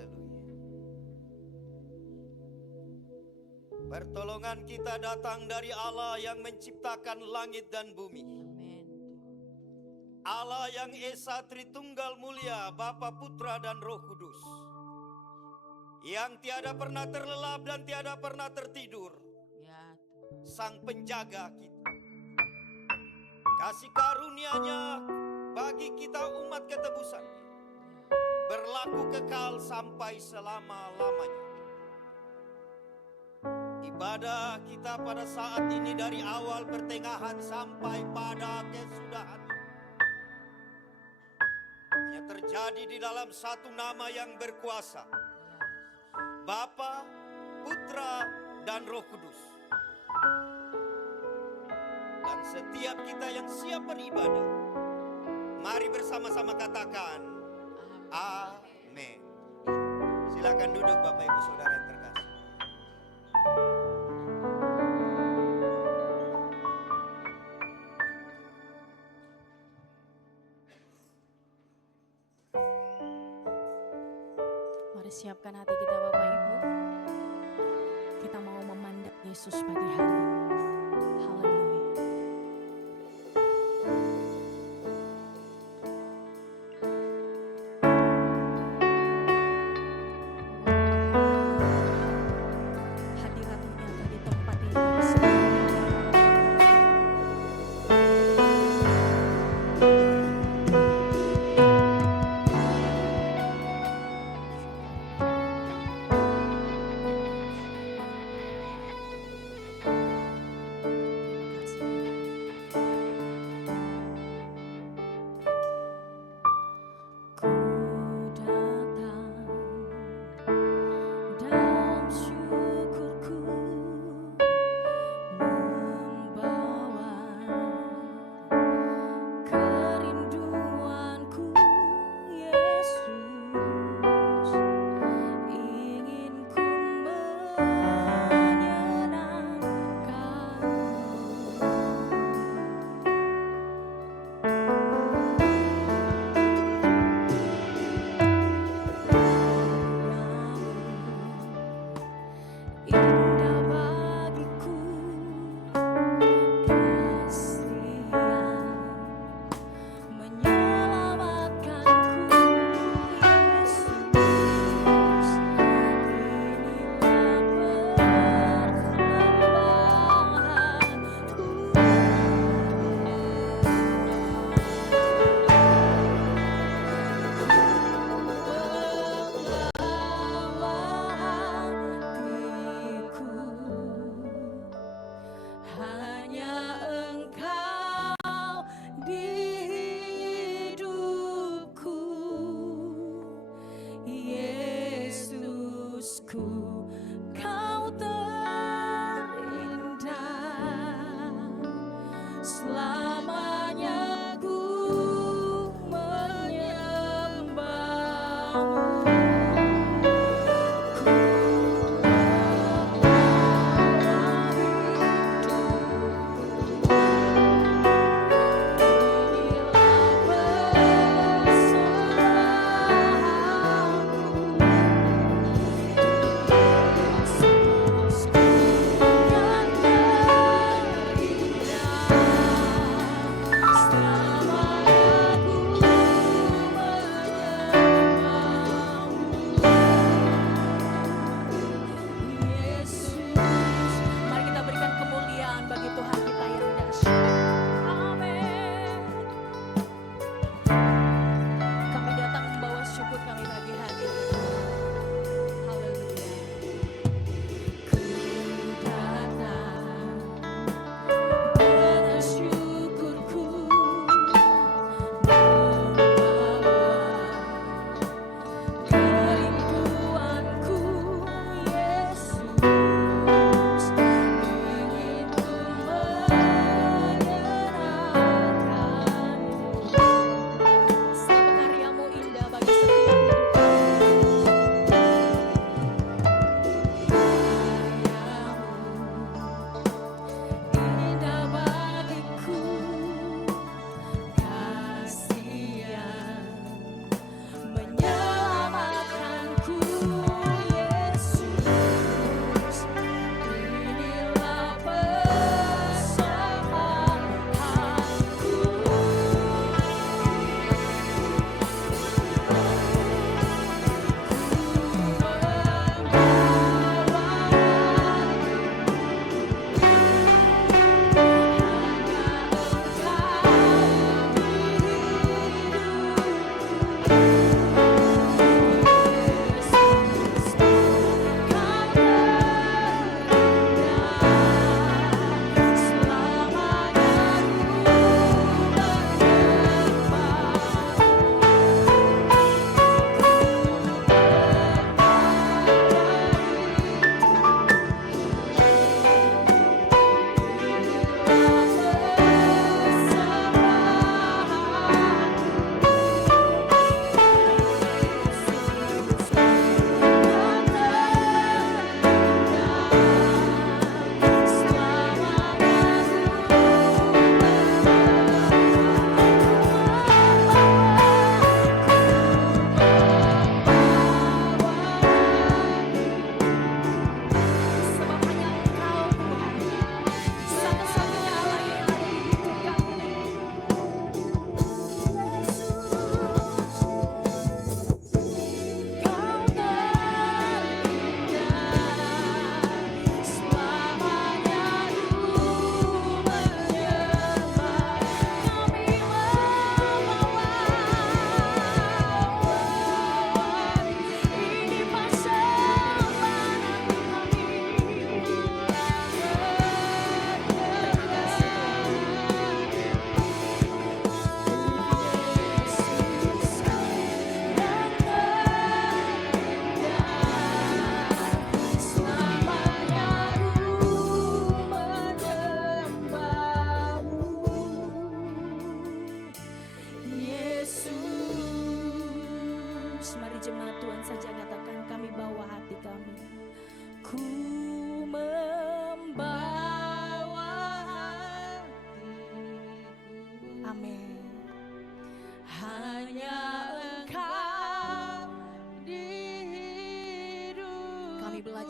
Haleluya. Pertolongan kita datang dari Allah yang menciptakan langit dan bumi. Allah yang Esa Tritunggal Mulia, Bapa, Putra, dan Roh Kudus. Yang tiada pernah terlelap dan tiada pernah tertidur. Sang penjaga kita. Kasih karunia-Nya bagi kita umat ketebusan berlaku kekal sampai selama-lamanya. Ibadah kita pada saat ini dari awal pertengahan sampai pada kesudahannya hanya terjadi di dalam satu nama yang berkuasa, Bapa, Putra, dan Roh Kudus. Dan setiap kita yang siap beribadah, mari bersama-sama katakan amin. Silakan duduk Bapak Ibu Saudara yang terkasih. Mari siapkan hati kita Bapak Ibu. Kita mau memandang Yesus pagi hari ini. Haleluya.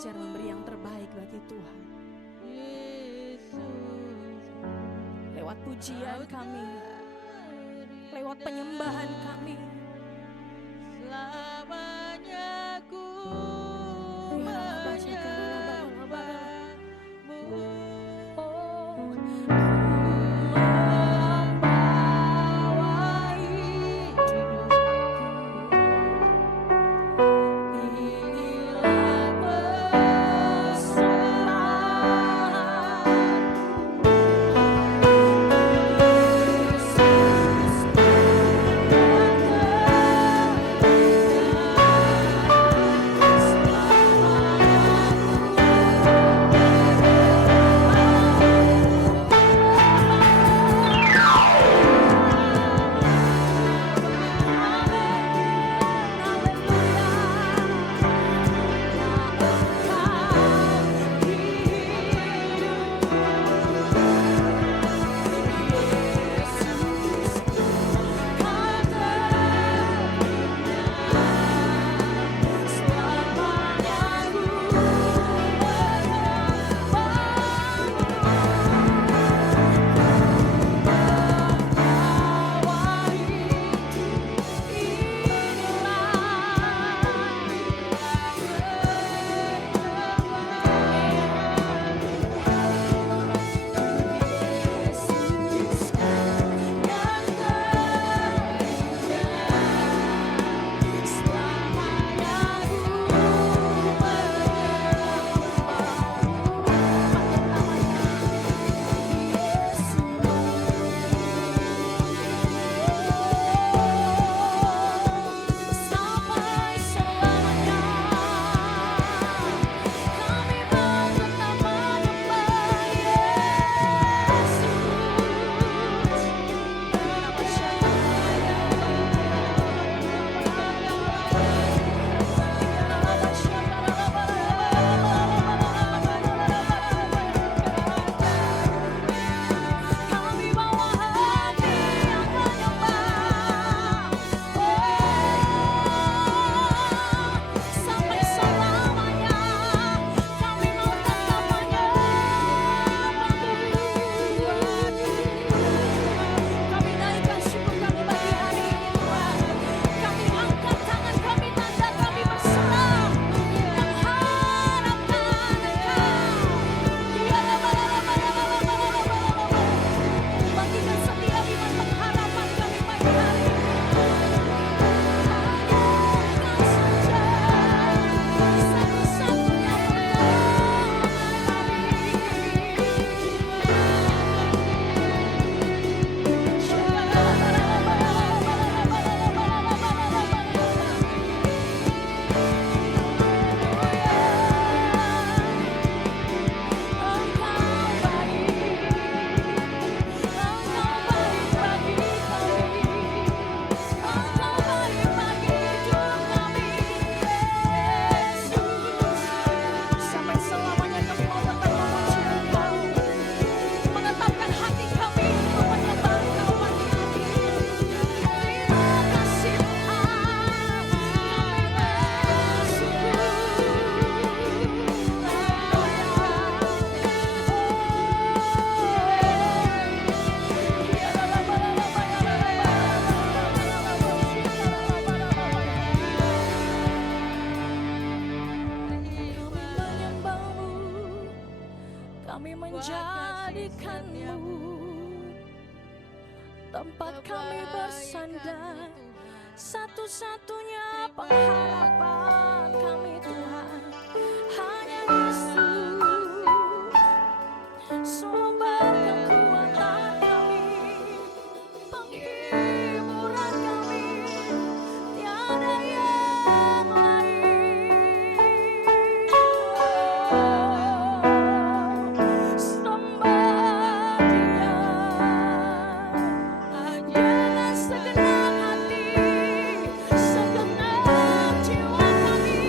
belajar memberi yang terbaik bagi Tuhan. Lewat pujian kami, lewat penyembahan kami, selamanya ku tempat kami bersandar, satu-satunya pengharapan kami Tuhan, hanya Yesus, sumber kekuatan kami, penghiburan kami, tiada yang lain. Sembah Dia dengan segenap hati, segenap jiwa kami.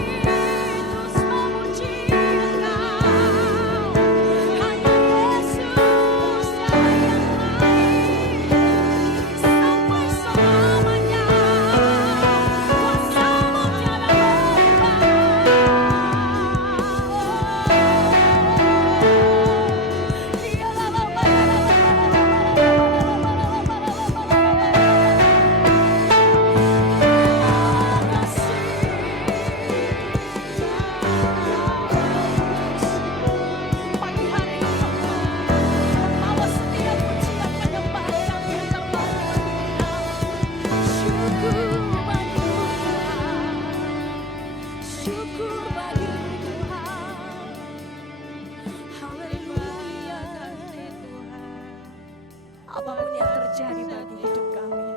Apapun yang terjadi bagi hidup kami,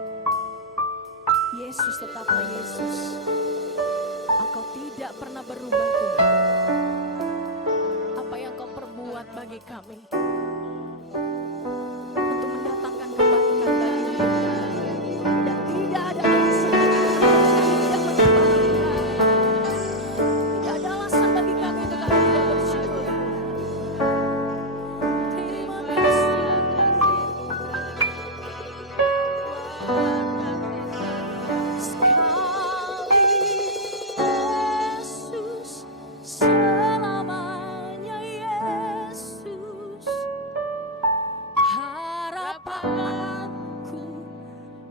Yesus tetaplah Yesus. Engkau tidak pernah berubah Tuhan. Apa yang Kau perbuat bagi kami untuk mendatangkan kebaikan bagi hidup kami, dan tidak ada alasan bagi kami untuk tidak menyembah. Tidak ada alasan bagi kami untuk kami tidak bersyukur. Terima kasih. Sekali Yesus, selamanya Yesus, harapanku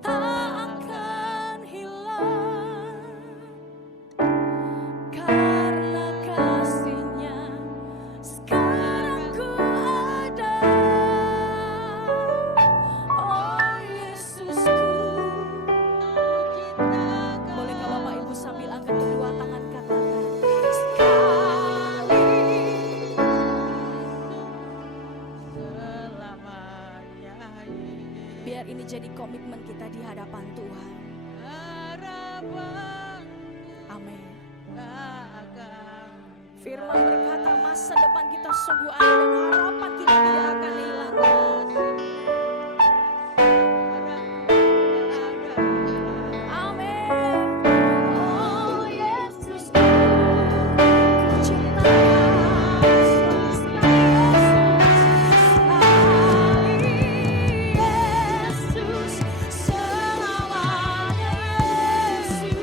tak akan hilang, karena kasih-Nya sekarang ku ada. Oh Yesusku, bolehkah Bapak Ibu sambil angkat kedua tangan katakan sekali. Biar ini jadi komitmen kita di hadapan Tuhan. Amin. Firman berkata masa depan kita sungguh ada dan harapan kita tidak akan hilang. Amin. Oh Yesusku, ku cinta Yesus, selamanya Yesus,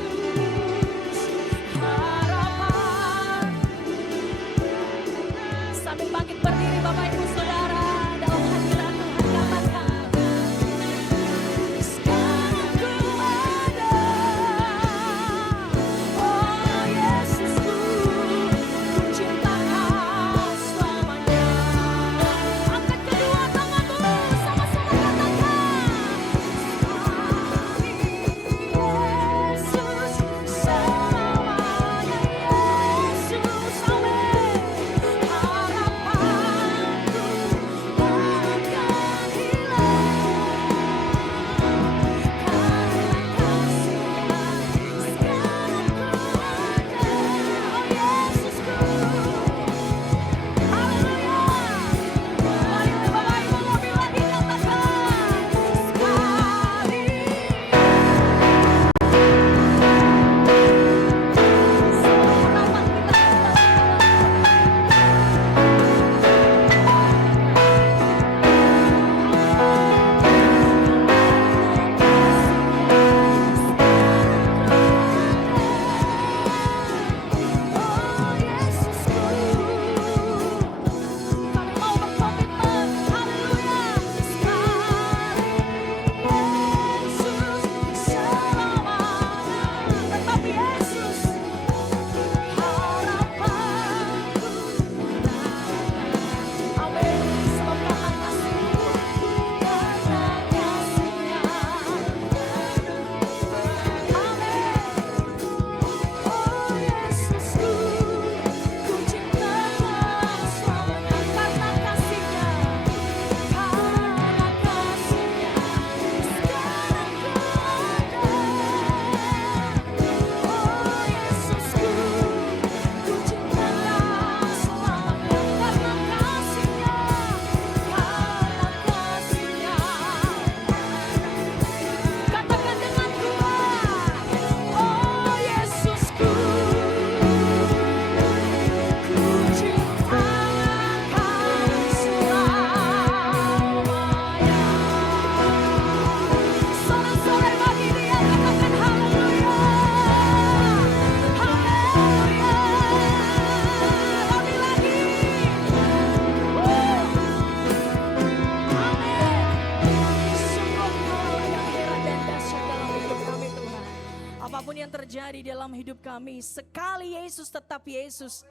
harapan. Sambil bangkit berdiri Bapak Ibu Saudara, dalam hadirat Tuhan katakan, sekarang ku ada. Oh Yesusku, ku cinta Kau selamanya. Angkat kedua tanganmu, sama-sama katakan, Yesus, selamanya Yesus, amin. Harapanku takkan hilang, karena kasih-Nya sekarang ku ada. Oh Yesusku, haleluya. Mari Bapak Ibu lebih lagi katakan sekali. Harapan kita oh Yesusku, kami mau berkomitmen, haleluya, sekali Yesus, selamanya tetap Yesus, harapanku amin. Sebab karena kasih-Mu, karena kasih-Nya, amin. Oh Yesusku, ku cinta Kau selamanya, karena kasih-Nya, karena kasih-Nya sekarang ku ada. Oh Yesusku, ku cinta Kau selamanya, karena kasih-Nya, karena kasih-Nya. Katakan dengan kuat, oh Yesusku, ku cinta Kau selamanya. Sorak-sorai bagi Dia, katakan haleluya, haleluya. Lebih lagi, amin. Sungguh Engkau yang heran dan dahsyat dalam hidup kami Tuhan. Apapun yang terjadi dalam hidup kami, sekali Yesus tetap Yesus,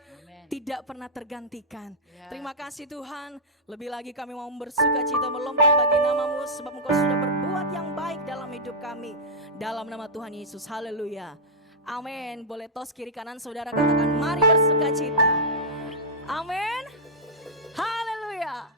tidak pernah tergantikan. Terima kasih Tuhan. Lebih lagi kami mau bersuka cita melompat bagi nama-Mu, sebab Engkau sudah berbuat yang baik dalam hidup kami. Dalam nama Tuhan Yesus, haleluya. Amin. Boleh tos kiri kanan saudara, katakan mari bersuka cita. Amin. Haleluya.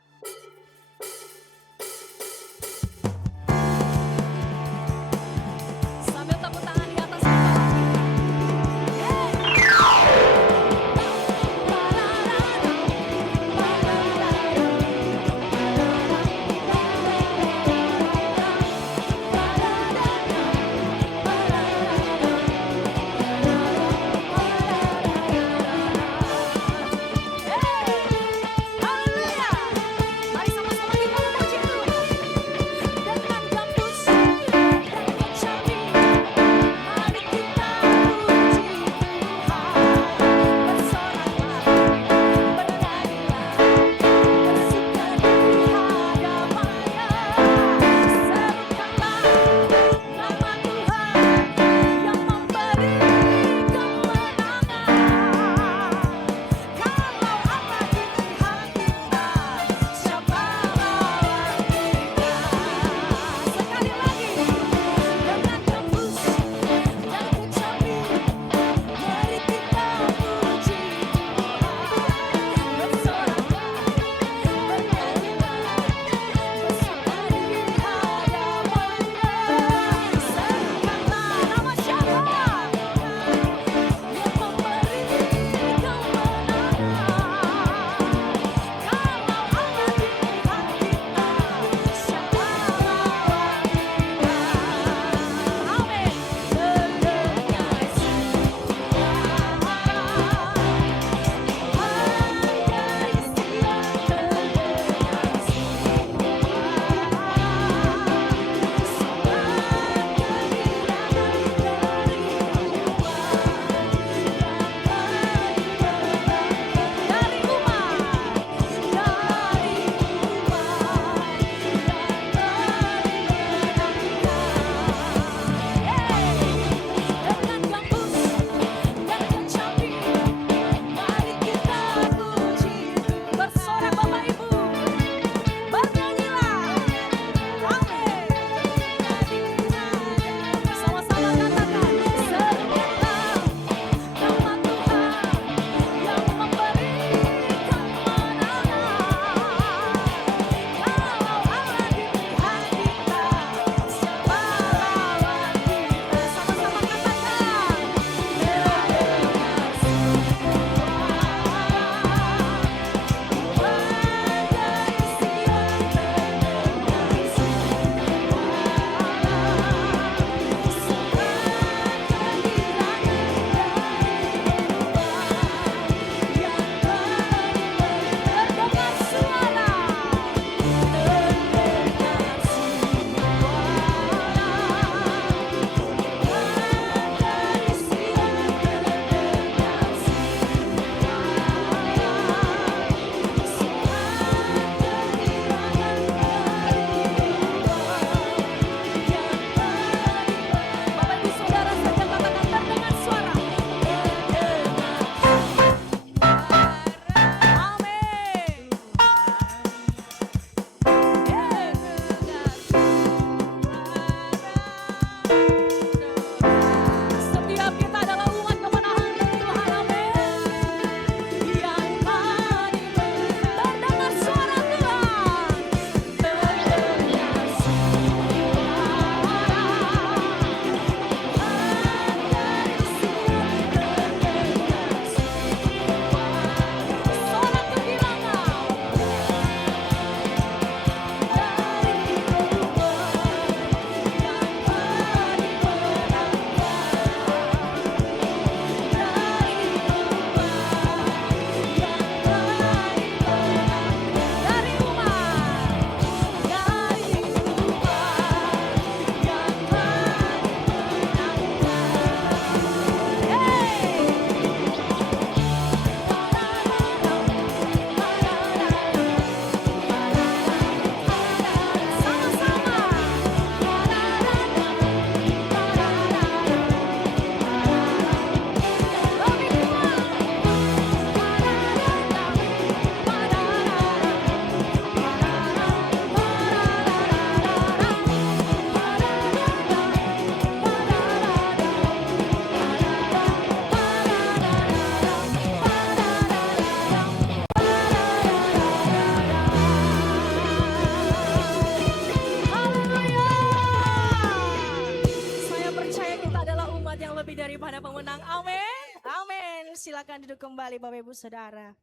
Silakan duduk kembali Bapak Ibu Saudara.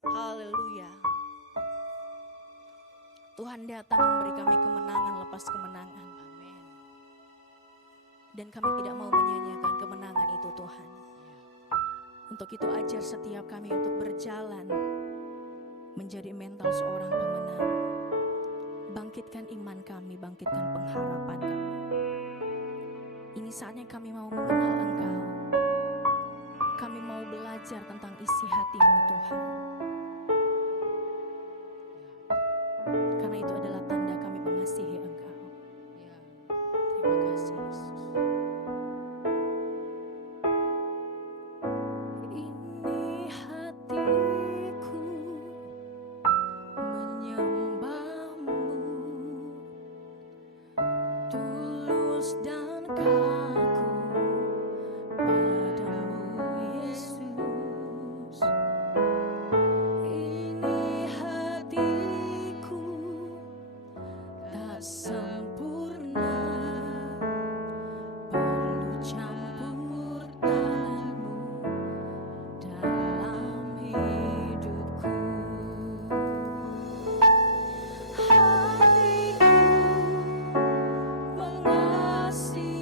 Haleluya. Tuhan datang memberi kami kemenangan lepas kemenangan. Amin. Dan kami tidak mau menyanyiakan kemenangan itu Tuhan. Untuk itu ajar setiap kami untuk berjalan menjadi mental seorang pemenang. Bangkitkan iman kami, bangkitkan pengharapan kami. Ini saatnya kami mau mengenal Engkau. Kami mau belajar tentang isi hati-Mu Tuhan. Karena itu adalah tanda kami mengasihi Engkau. Ya. Terima kasih Yesus. Ini hatiku menyembah-Mu, tulus dan kaku padamu Yesus. Ini hatiku tak sempurna, perlu campur tangan-Mu dalam hidupku. Hatiku mengasihi-Mu,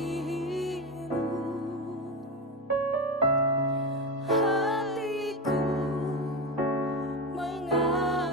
hatiku mengasihi-Mu.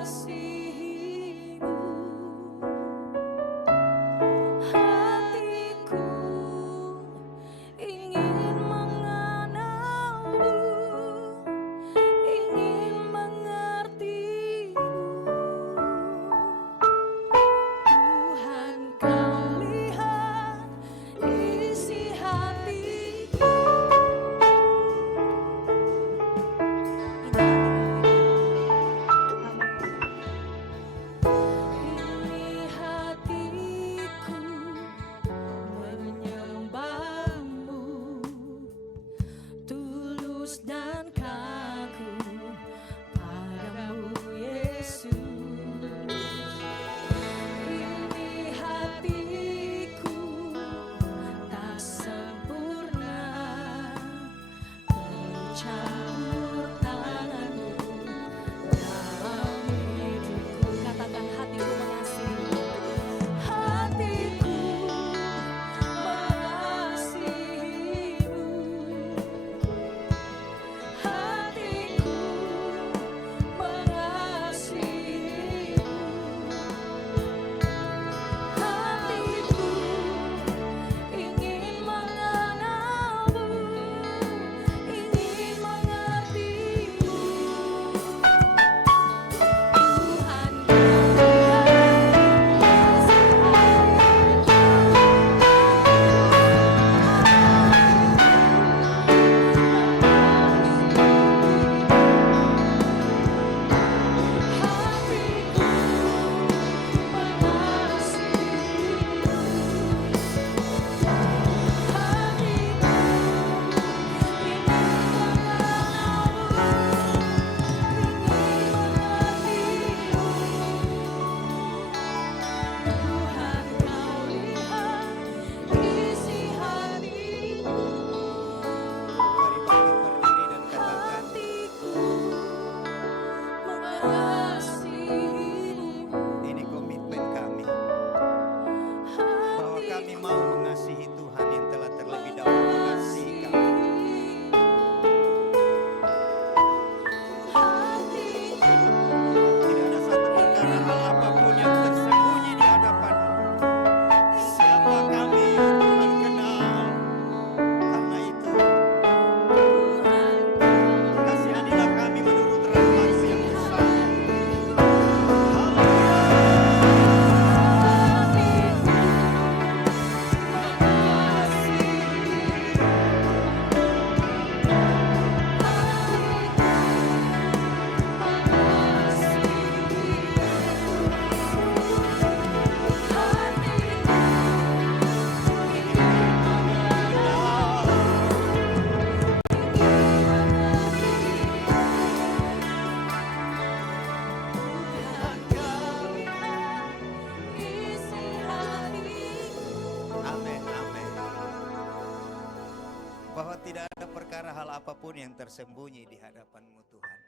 perkara hal apapun yang tersembunyi di hadapan-Mu Tuhan.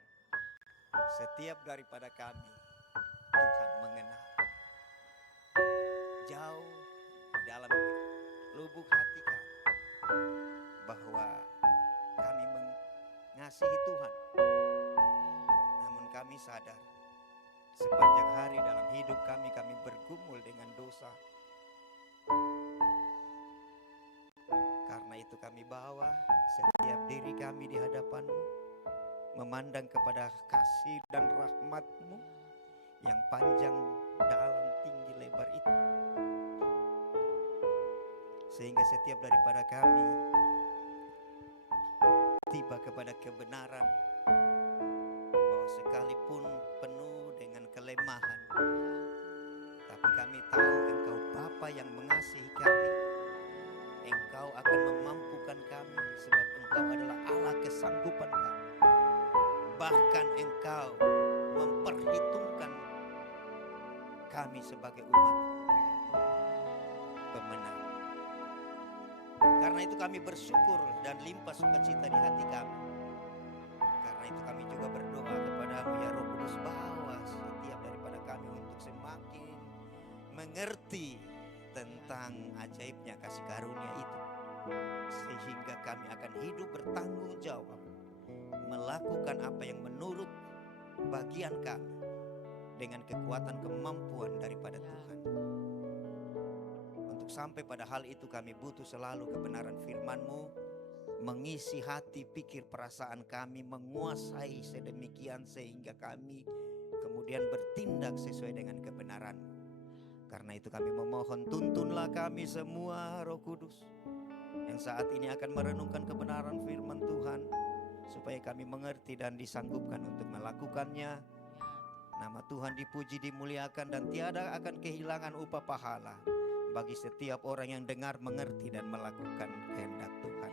Setiap daripada kami, Tuhan mengenal. Jauh dalam lubuk hati kami bahwa kami mengasihi Tuhan. Namun kami sadar sepanjang hari dalam hidup kami bergumul dengan dosa. Karena itu kami bawa setiap diri kami di hadapan-Mu, memandang kepada kasih dan rahmat-Mu yang panjang, dalam, tinggi, lebar itu. Sehingga setiap daripada kami tiba kepada kebenaran bahwa sekalipun penuh dengan kelemahan, tapi kami tahu Engkau Bapa yang mengasihi kami. Engkau akan memampukan kami sebab Engkau adalah Allah kesanggupan kami. Bahkan Engkau memperhitungkan kami sebagai umat pemenang. Karena itu kami bersyukur dan limpah sukacita di hati kami. Karena itu kami juga berdoa kepada-Mu ya Roh Kudus, bawa setiap daripada kami untuk semakin mengerti tentang ajaibnya kasih karunia itu. Sehingga kami akan hidup bertanggung jawab, melakukan apa yang menurut bagian kami dengan kekuatan kemampuan daripada Tuhan. Untuk sampai pada hal itu kami butuh selalu kebenaran firman-Mu mengisi hati, pikir, perasaan kami, menguasai sedemikian sehingga kami kemudian bertindak sesuai dengan kebenaran-Mu. Karena itu kami memohon, tuntunlah kami semua Roh Kudus yang saat ini akan merenungkan kebenaran firman Tuhan, supaya kami mengerti dan disanggupkan untuk melakukannya. Nama Tuhan dipuji, dimuliakan, dan tiada akan kehilangan upah pahala bagi setiap orang yang dengar, mengerti, dan melakukan kehendak Tuhan.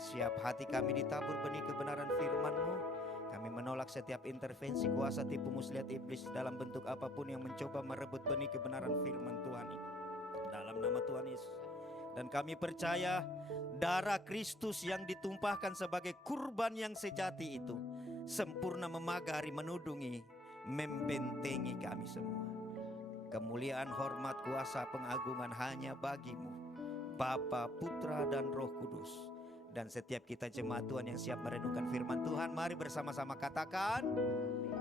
Siap hati kami ditabur benih kebenaran firman-Mu. Kami menolak setiap intervensi, kuasa, tipu muslihat iblis dalam bentuk apapun yang mencoba merebut benih kebenaran firman Tuhan itu. Dalam nama Tuhan Yesus. Dan kami percaya darah Kristus yang ditumpahkan sebagai kurban yang sejati itu sempurna memagari, menudungi, membentengi kami semua. Kemuliaan, hormat, kuasa, pengagungan hanya bagi-Mu, Bapa, Putra, dan Roh Kudus. Dan setiap kita jemaat Tuhan yang siap merenungkan firman Tuhan, mari bersama-sama katakan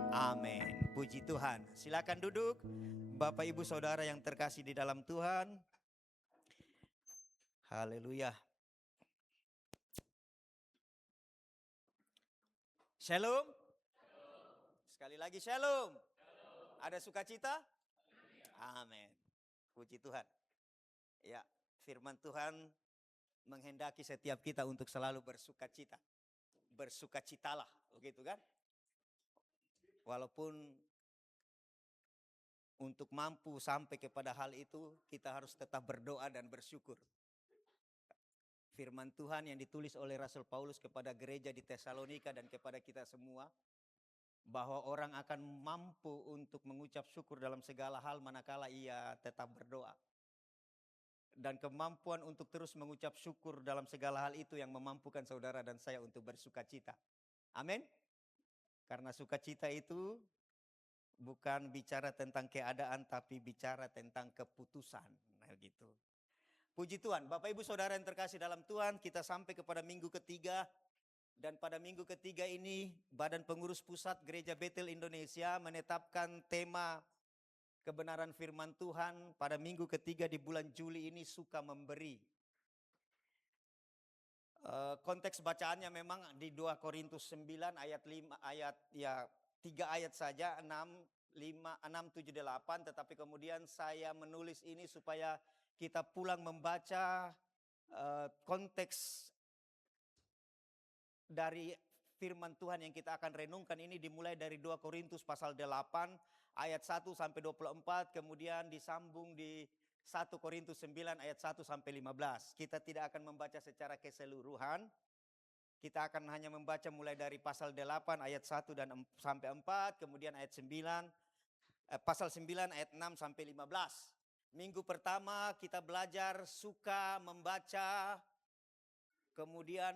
amin. Puji Tuhan. Silakan duduk Bapak Ibu Saudara yang terkasih di dalam Tuhan. Haleluya. Shalom. Sekali lagi shalom. Ada sukacita? Amin. Puji Tuhan. Ya, firman Tuhan menghendaki setiap kita untuk selalu bersukacita. Bersukacitalah, begitu kan? Walaupun untuk mampu sampai kepada hal itu, kita harus tetap berdoa dan bersyukur. Firman Tuhan yang ditulis oleh Rasul Paulus kepada gereja di Tesalonika dan kepada kita semua, bahwa orang akan mampu untuk mengucap syukur dalam segala hal manakala ia tetap berdoa. Dan kemampuan untuk terus mengucap syukur dalam segala hal itu yang memampukan saudara dan saya untuk bersukacita. Amin. Karena sukacita itu bukan bicara tentang keadaan, tapi bicara tentang keputusan. Nah gitu. Puji Tuhan. Bapak Ibu Saudara yang terkasih dalam Tuhan, kita sampai kepada minggu ketiga. Dan pada minggu ketiga ini Badan Pengurus Pusat Gereja Bethel Indonesia menetapkan tema kebenaran firman Tuhan pada minggu ketiga di bulan Juli ini, suka memberi. Konteks bacaannya memang di 2 Korintus 9 ayat 5 ayat ya 3 ayat saja, 6, 7, 8, tetapi kemudian saya menulis ini supaya kita pulang membaca konteks dari firman Tuhan yang kita akan renungkan ini dimulai dari 2 Korintus pasal 8 ayat 1 sampai 24, kemudian disambung di 1 Korintus 9 ayat 1 sampai 15. Kita tidak akan membaca secara keseluruhan. Kita akan hanya membaca mulai dari pasal 8 ayat 1 dan sampai 4, kemudian ayat 9 pasal 9 ayat 6 sampai 15. Minggu pertama kita belajar suka membaca, kemudian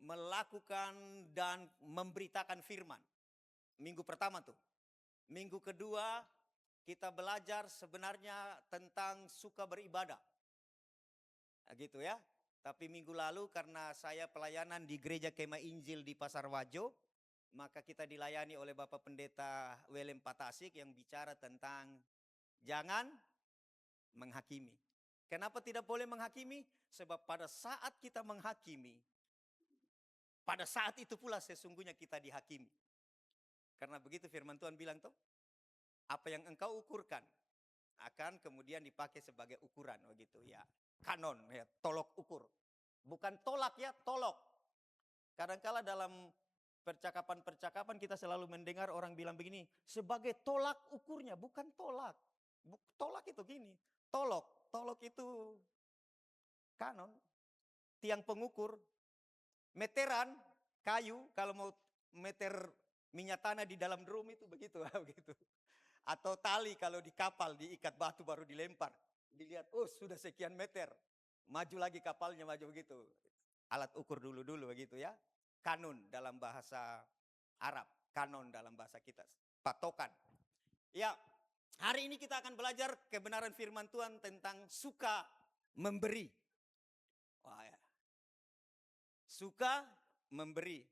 melakukan dan memberitakan firman. Minggu pertama tuh. Minggu kedua kita belajar sebenarnya tentang suka beribadah. Nah, gitu ya. Tapi minggu lalu karena saya pelayanan di Gereja Kemah Injil di Pasar Wajo, maka kita dilayani oleh Bapak Pendeta Willem Patasik yang bicara tentang jangan menghakimi. Kenapa tidak boleh menghakimi? Sebab pada saat kita menghakimi, pada saat itu pula sesungguhnya kita dihakimi. Karena begitu firman Tuhan bilang tuh, apa yang engkau ukurkan akan kemudian dipakai sebagai ukuran, begitu ya. Kanon ya, tolok ukur. Bukan tolak ya, tolok. Kadangkala dalam percakapan-percakapan kita selalu mendengar orang bilang begini, sebagai tolak ukurnya, bukan tolak. Tolak itu gini, tolok. Tolok itu kanon, tiang pengukur, meteran, kayu, kalau mau meter minyak tanah di dalam drum itu begitu. Begitu. Atau tali kalau di kapal diikat batu baru dilempar. Dilihat, oh sudah sekian meter. Maju lagi kapalnya, maju begitu. Alat ukur dulu begitu ya. Kanun dalam bahasa Arab. Kanon dalam bahasa kita. Patokan. Ya, hari ini kita akan belajar kebenaran firman Tuhan tentang suka memberi. Wah ya. Suka memberi.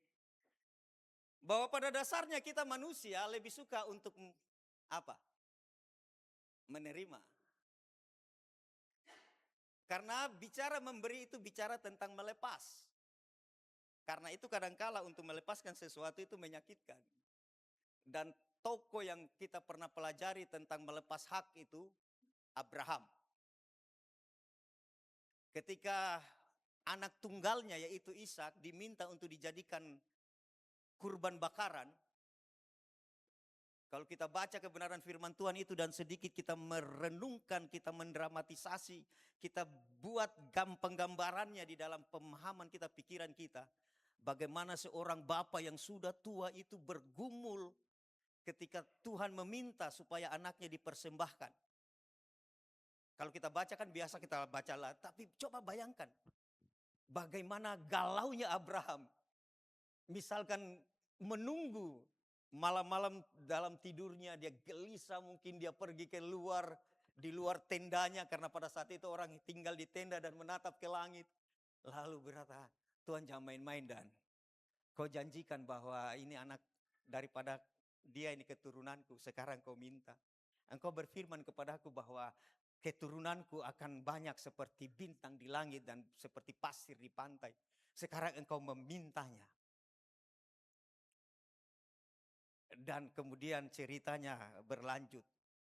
Bahwa pada dasarnya kita manusia lebih suka untuk apa? Menerima. Karena bicara memberi itu bicara tentang melepas. Karena itu kadangkala untuk melepaskan sesuatu itu menyakitkan. Dan tokoh yang kita pernah pelajari tentang melepas hak itu Abraham. Ketika anak tunggalnya yaitu Ishak diminta untuk dijadikan kurban bakaran. Kalau kita baca kebenaran firman Tuhan itu dan sedikit kita merenungkan, kita mendramatisasi, kita buat penggambarannya di dalam pemahaman kita, pikiran kita. Bagaimana seorang bapa yang sudah tua itu bergumul ketika Tuhan meminta supaya anaknya dipersembahkan. Kalau kita baca kan biasa kita bacalah, tapi coba bayangkan bagaimana galaunya Abraham. Misalkan menunggu malam-malam dalam tidurnya, dia gelisah, mungkin dia pergi ke luar, di luar tendanya, karena pada saat itu orang tinggal di tenda dan menatap ke langit. Lalu berkata, Tuhan jangan main-main dan kau janjikan bahwa ini anak daripada dia ini keturunanku, sekarang kau minta. Engkau berfirman kepadaku bahwa keturunanku akan banyak seperti bintang di langit dan seperti pasir di pantai. Sekarang engkau memintanya. Dan kemudian ceritanya berlanjut.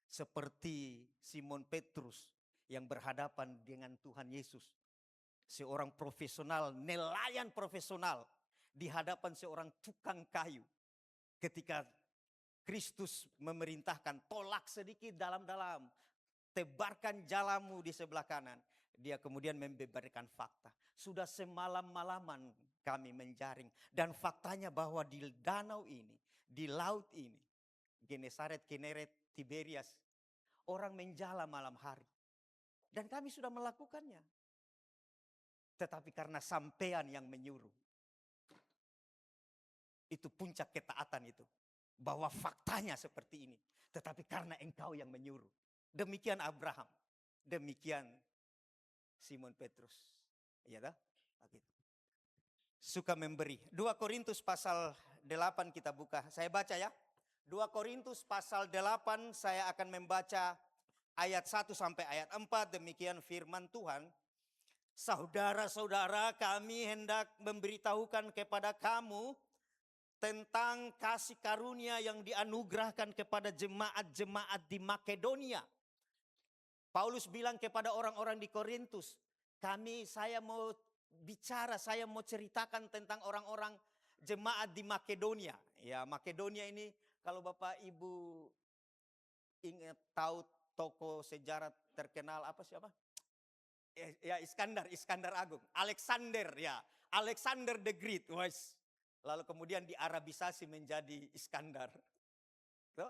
Seperti Simon Petrus yang berhadapan dengan Tuhan Yesus. Seorang profesional, nelayan profesional. Di hadapan seorang tukang kayu. Ketika Kristus memerintahkan, tolak sedikit dalam-dalam. Tebarkan jalamu di sebelah kanan. Dia kemudian membeberkan fakta. Sudah semalam-malaman kami menjaring. Dan faktanya bahwa di danau ini, di laut ini, Genesaret, Kineret, Tiberias, orang menjala malam hari. Dan kami sudah melakukannya. Tetapi karena sampean yang menyuruh. Itu puncak ketaatan itu. Bahwa faktanya seperti ini. Tetapi karena engkau yang menyuruh. Demikian Abraham. Demikian Simon Petrus. Iya dah? Begitu. Suka memberi. 2 Korintus pasal 8 kita buka. Saya baca ya. 2 Korintus pasal 8 saya akan membaca ayat 1 sampai ayat 4. Demikian firman Tuhan. Saudara-saudara, kami hendak memberitahukan kepada kamu tentang kasih karunia yang dianugerahkan kepada jemaat-jemaat di Makedonia. Paulus bilang kepada orang-orang di Korintus, saya mau bicara, saya mau ceritakan tentang orang-orang jemaat di Makedonia. Ya, Makedonia ini kalau Bapak Ibu ingat tahu tokoh sejarah terkenal siapa? Ya Iskandar Agung, Alexander ya, Alexander the Great, lalu kemudian diarabisasi menjadi Iskandar.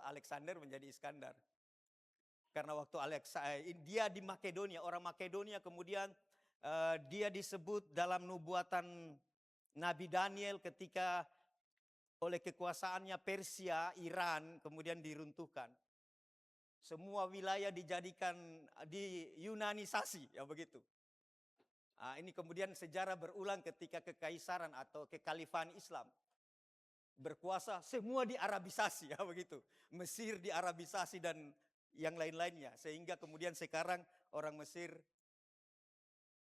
Alexander menjadi Iskandar. Karena waktu dia di Makedonia, orang Makedonia kemudian dia disebut dalam nubuatan Nabi Daniel ketika oleh kekuasaannya Persia, Iran kemudian diruntuhkan. Semua wilayah dijadikan Yunanisasi, ya begitu. Ini kemudian sejarah berulang ketika kekaisaran atau kekhalifahan Islam berkuasa, semua diarabisasi, ya begitu. Mesir diarabisasi dan yang lain-lainnya, sehingga kemudian sekarang orang Mesir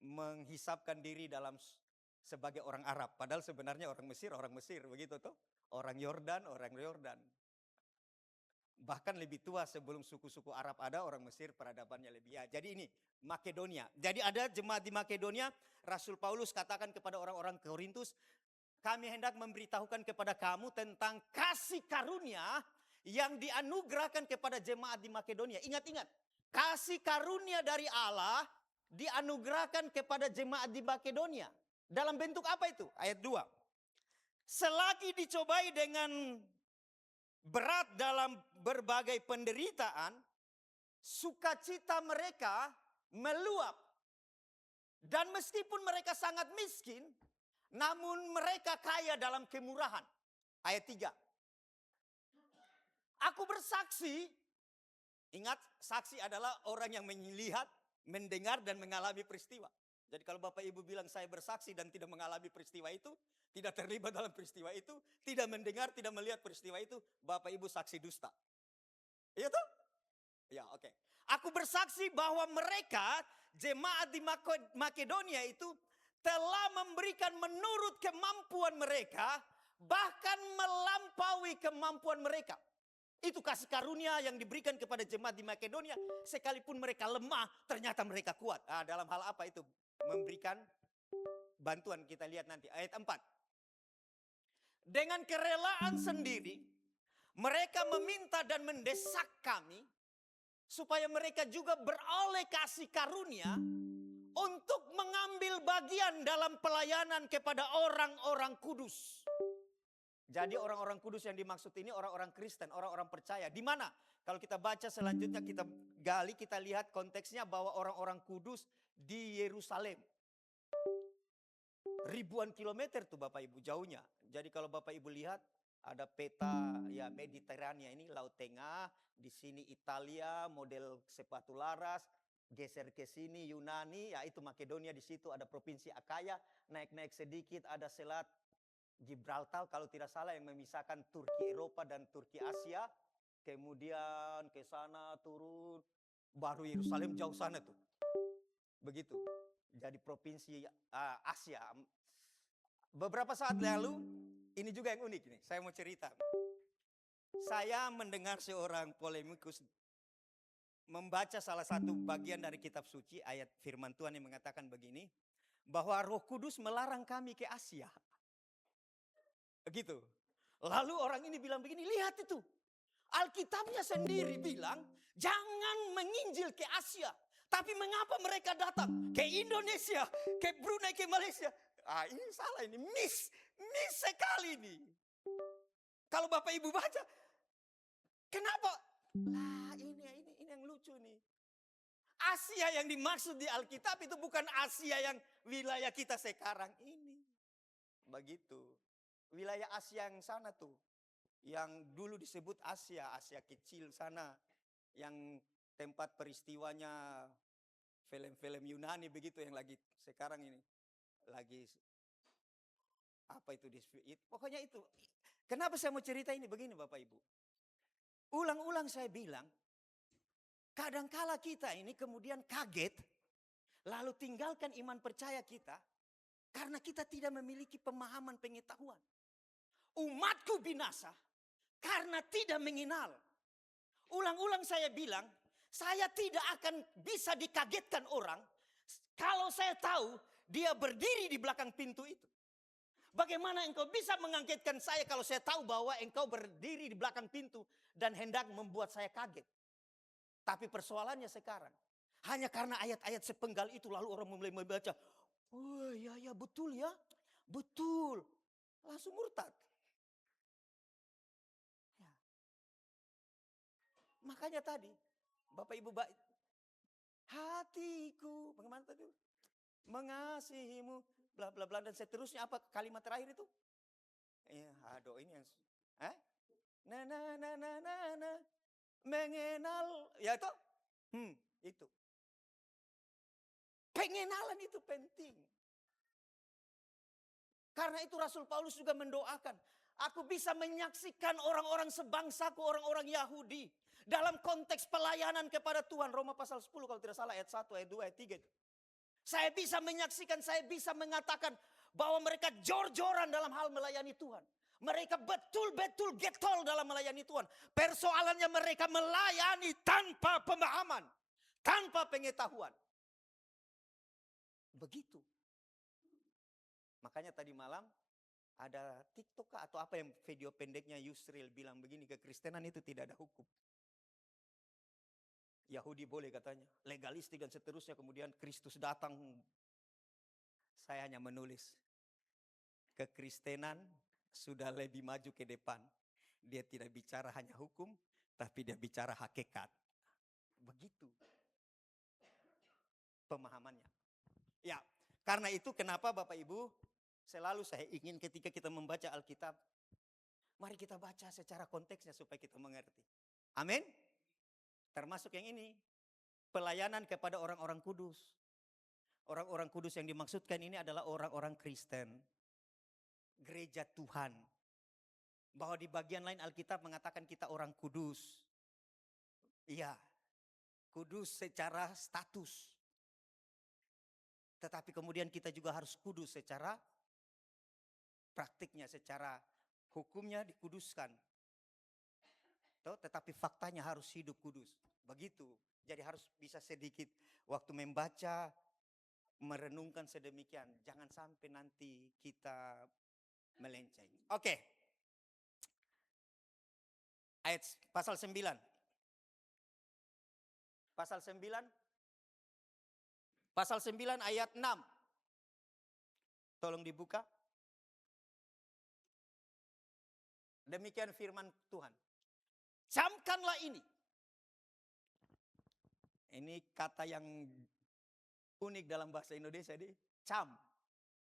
menghisapkan diri sebagai orang Arab, padahal sebenarnya orang Mesir, begitu toh. Orang Yordan. Bahkan lebih tua sebelum suku-suku Arab ada, orang Mesir peradabannya lebih. Jadi ini Makedonia. Jadi ada jemaat di Makedonia, Rasul Paulus katakan kepada orang-orang Korintus, kami hendak memberitahukan kepada kamu tentang kasih karunia yang dianugerahkan kepada jemaat di Makedonia. Ingat-ingat, kasih karunia dari Allah dianugerahkan kepada jemaat di Makedonia. Dalam bentuk apa itu? Ayat 2. Selagi dicobai dengan berat dalam berbagai penderitaan, sukacita mereka meluap. Dan meskipun mereka sangat miskin, namun mereka kaya dalam kemurahan. Ayat 3. Aku bersaksi, ingat saksi adalah orang yang melihat, mendengar dan mengalami peristiwa. Jadi kalau Bapak Ibu bilang saya bersaksi dan tidak mengalami peristiwa itu, tidak terlibat dalam peristiwa itu, tidak mendengar, tidak melihat peristiwa itu, Bapak Ibu saksi dusta. Iya toh? Ya, oke. Aku bersaksi bahwa mereka, jemaat di Makedonia itu telah memberikan menurut kemampuan mereka, bahkan melampaui kemampuan mereka. Itu kasih karunia yang diberikan kepada jemaat di Makedonia. Sekalipun mereka lemah, ternyata mereka kuat. Dalam hal apa itu? Memberikan bantuan, kita lihat nanti. Ayat 4. Dengan kerelaan sendiri, mereka meminta dan mendesak kami, supaya mereka juga beroleh kasih karunia, untuk mengambil bagian dalam pelayanan kepada orang-orang kudus. Jadi orang-orang kudus yang dimaksud ini orang-orang Kristen, orang-orang percaya. Di mana? Kalau kita baca selanjutnya, kita gali, kita lihat konteksnya bahwa orang-orang kudus di Yerusalem. Ribuan kilometer tuh Bapak Ibu jauhnya. Jadi kalau Bapak Ibu lihat ada peta ya Mediterania ini, Laut Tengah, di sini Italia, model sepatu laras, geser ke sini Yunani, ya itu Makedonia, di situ ada provinsi Akaya, naik-naik sedikit ada Selat Gibraltar kalau tidak salah yang memisahkan Turki Eropa dan Turki Asia. Kemudian ke sana turun, baru Yerusalem jauh sana tuh. Begitu. Jadi provinsi Asia. Beberapa saat lalu, ini juga yang unik nih, saya mau cerita. Saya mendengar seorang polemikus membaca salah satu bagian dari kitab suci, ayat firman Tuhan yang mengatakan begini, bahwa Roh Kudus melarang kami ke Asia. Begitu. Lalu orang ini bilang begini, lihat itu. Alkitabnya sendiri bilang, jangan menginjil ke Asia. Tapi mengapa mereka datang ke Indonesia, ke Brunei, ke Malaysia? Ini salah, ini miss sekali ini. Kalau Bapak Ibu baca, kenapa? Lah ini yang lucu nih. Asia yang dimaksud di Alkitab itu bukan Asia yang wilayah kita sekarang ini. Begitu. Wilayah Asia yang sana tuh, yang dulu disebut Asia kecil sana, yang tempat peristiwanya film-film Yunani begitu, yang lagi sekarang ini lagi apa itu pokoknya itu. Kenapa saya mau cerita ini begini Bapak Ibu? Ulang-ulang saya bilang, kadangkala kita ini kemudian kaget, lalu tinggalkan iman percaya kita, karena kita tidak memiliki pemahaman pengetahuan. Umatku binasa karena tidak mengenal. Ulang-ulang saya bilang, saya tidak akan bisa dikagetkan orang kalau saya tahu dia berdiri di belakang pintu itu. Bagaimana engkau bisa mengagetkan saya kalau saya tahu bahwa engkau berdiri di belakang pintu dan hendak membuat saya kaget. Tapi persoalannya sekarang, hanya karena ayat-ayat sepenggal itu lalu orang mulai membaca, oh ya betul ya, betul. Langsung murtad. Ya. Makanya tadi, Bapak Ibu hatiku, bagaimana tadi? Mengasihimu bla bla bla dan seterusnya. Apa kalimat terakhir itu? Aduh ini yang na na na na na na mengenal ya itu. Itu. Pengenalan itu penting. Karena itu Rasul Paulus juga mendoakan, aku bisa menyaksikan orang-orang sebangsaku, orang-orang Yahudi dalam konteks pelayanan kepada Tuhan. Roma pasal 10 kalau tidak salah ayat 1, ayat 2, ayat 3 itu. Saya bisa menyaksikan, saya bisa mengatakan bahwa mereka jor-joran dalam hal melayani Tuhan. Mereka betul-betul getol dalam melayani Tuhan. Persoalannya mereka melayani tanpa pemahaman, tanpa pengetahuan. Begitu. Makanya tadi malam ada TikTok atau apa yang video pendeknya Yusril bilang begini, kekristenan itu tidak ada hukum. Yahudi boleh katanya, legalistik dan seterusnya, kemudian Kristus datang. Saya hanya menulis, kekristenan sudah lebih maju ke depan. Dia tidak bicara hanya hukum, tapi dia bicara hakikat. Begitu pemahamannya. Ya, karena itu kenapa Bapak Ibu, selalu saya ingin ketika kita membaca Alkitab, mari kita baca secara konteksnya supaya kita mengerti. Amin. Termasuk yang ini, pelayanan kepada orang-orang kudus. Orang-orang kudus yang dimaksudkan ini adalah orang-orang Kristen, gereja Tuhan. Bahwa di bagian lain Alkitab mengatakan kita orang kudus. Iya, kudus secara status. Tetapi kemudian kita juga harus kudus secara praktiknya, secara hukumnya dikuduskan. Tetapi faktanya harus hidup kudus. Begitu. Jadi harus bisa sedikit waktu membaca, merenungkan sedemikian. Jangan sampai nanti kita melenceng. Oke. Ayat pasal 9. Pasal 9. Pasal 9 ayat 6. Tolong dibuka. Demikian firman Tuhan. Camkanlah ini. Ini kata yang unik dalam bahasa Indonesia ini, cam.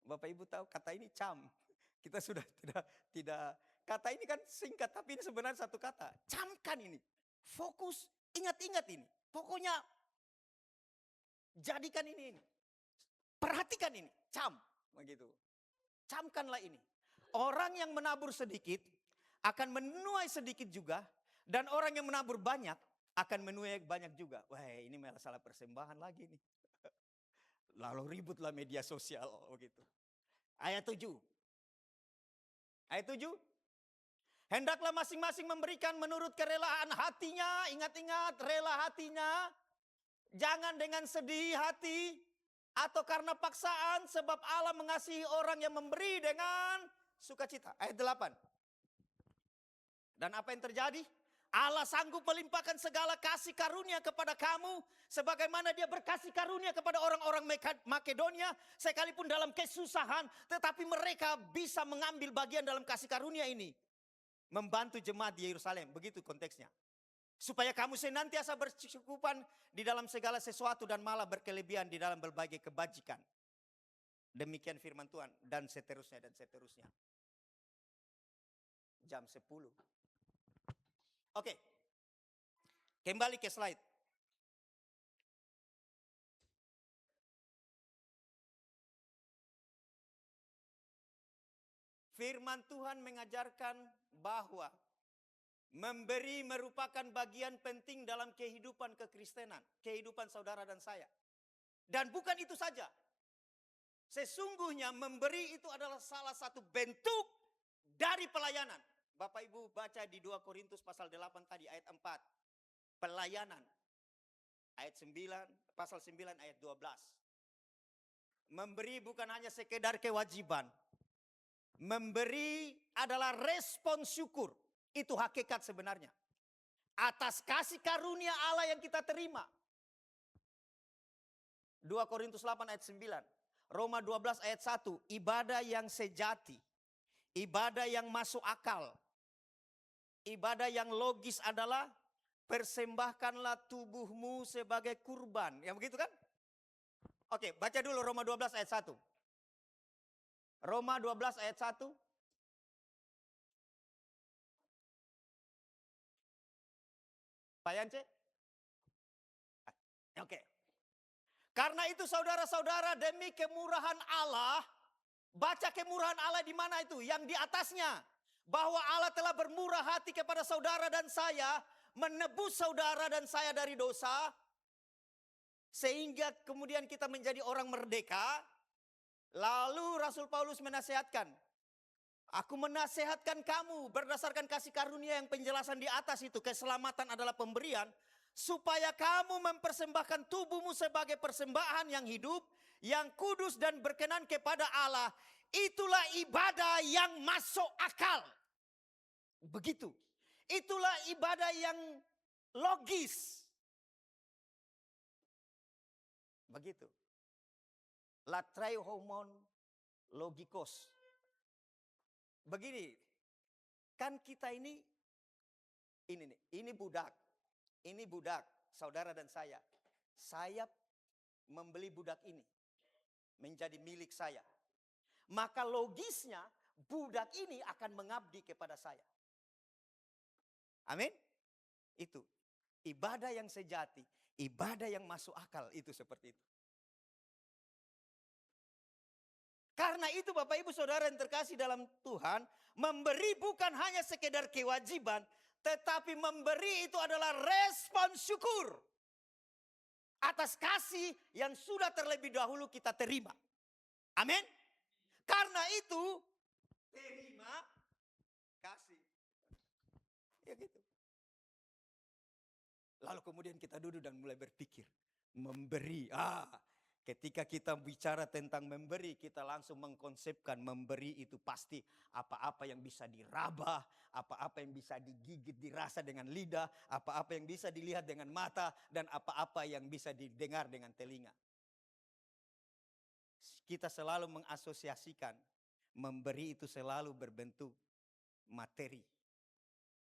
Bapak Ibu tahu kata ini cam. Kita sudah tidak kata ini kan singkat tapi ini sebenarnya satu kata. Camkan ini. Fokus, ingat-ingat ini. Pokoknya jadikan ini. Perhatikan ini, cam, begitu. Camkanlah ini. Orang yang menabur sedikit akan menuai sedikit juga, dan orang yang menabur banyak akan menuai banyak juga. Wah, ini masalah persembahan lagi nih. Lalu ributlah media sosial begitu. Ayat 7. Ayat 7. Hendaklah masing-masing memberikan menurut kerelaan hatinya. Ingat-ingat, rela hatinya. Jangan dengan sedih hati atau karena paksaan, sebab Allah mengasihi orang yang memberi dengan sukacita. Ayat 8. Dan apa yang terjadi? Allah sanggup melimpahkan segala kasih karunia kepada kamu, sebagaimana Dia berkasih karunia kepada orang-orang Makedonia, sekalipun dalam kesusahan, tetapi mereka bisa mengambil bagian dalam kasih karunia ini, membantu jemaat di Yerusalem. Begitu konteksnya. Supaya kamu senantiasa berkecukupan di dalam segala sesuatu dan malah berkelebihan di dalam berbagai kebajikan. Demikian firman Tuhan, dan seterusnya dan seterusnya. Jam 10. Oke. Kembali ke slide. Firman Tuhan mengajarkan bahwa memberi merupakan bagian penting dalam kehidupan kekristenan, kehidupan saudara dan saya. Dan bukan itu saja. Sesungguhnya memberi itu adalah salah satu bentuk dari pelayanan. Bapak Ibu baca di 2 Korintus pasal 8 tadi ayat 4. Pelayanan. Ayat 9, pasal 9 ayat 12. Memberi bukan hanya sekedar kewajiban. Memberi adalah respon syukur. Itu hakikat sebenarnya. Atas kasih karunia Allah yang kita terima. 2 Korintus 8 ayat 9. Roma 12 ayat 1. Ibadah yang sejati. Ibadah yang masuk akal. Ibadah yang logis adalah persembahkanlah tubuhmu sebagai kurban. Ya begitu kan? Oke, baca dulu Roma 12 ayat 1. Roma 12 ayat 1. Pak Yance? Oke. Karena itu saudara-saudara, demi kemurahan Allah, baca kemurahan Allah di mana itu? Yang di atasnya. Bahwa Allah telah bermurah hati kepada saudara dan saya, menebus saudara dan saya dari dosa, sehingga kemudian kita menjadi orang merdeka. Lalu Rasul Paulus menasihatkan, aku menasehatkan kamu berdasarkan kasih karunia yang penjelasan di atas itu, keselamatan adalah pemberian, supaya kamu mempersembahkan tubuhmu sebagai persembahan yang hidup, yang kudus dan berkenan kepada Allah. Itulah ibadah yang masuk akal. Begitu. Itulah ibadah yang logis. Begitu. Latrei homon logikos. Begini, kan kita ini budak, saudara dan saya. Saya membeli budak ini menjadi milik saya. Maka logisnya budak ini akan mengabdi kepada saya. Amin? Itu ibadah yang sejati, ibadah yang masuk akal, itu seperti itu. Karena itu Bapak Ibu Saudara yang terkasih dalam Tuhan, memberi bukan hanya sekedar kewajiban, tetapi memberi itu adalah respon syukur atas kasih yang sudah terlebih dahulu kita terima. Amin. Karena itu terima kasih. Ya gitu. Lalu kemudian kita duduk dan mulai berpikir, memberi. Ketika kita bicara tentang memberi, kita langsung mengkonsepkan memberi itu pasti apa-apa yang bisa diraba, apa-apa yang bisa digigit, dirasa dengan lidah, apa-apa yang bisa dilihat dengan mata, dan apa-apa yang bisa didengar dengan telinga. Kita selalu mengasosiasikan memberi itu selalu berbentuk materi.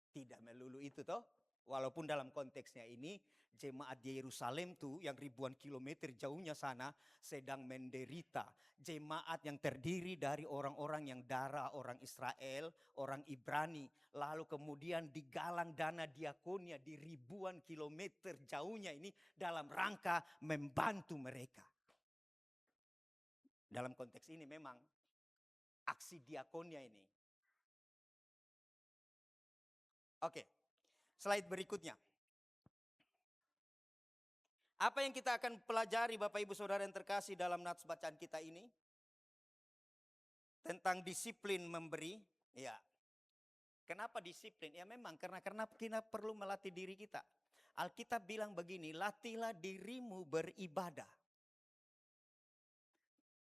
Tidak melulu itu toh. Walaupun dalam konteksnya ini jemaat di Yerusalem tuh yang ribuan kilometer jauhnya sana sedang menderita. Jemaat yang terdiri dari orang-orang yang darah orang Israel, orang Ibrani. Lalu kemudian digalang dana diakonia di ribuan kilometer jauhnya ini dalam rangka membantu mereka. Dalam konteks ini memang aksi diakonia ini. Oke. Slide berikutnya. Apa yang kita akan pelajari Bapak Ibu Saudara yang terkasih dalam nats bacaan kita ini? Tentang disiplin memberi. Ya. Kenapa disiplin? Ya memang karena kita perlu melatih diri kita. Alkitab bilang begini, latihlah dirimu beribadah.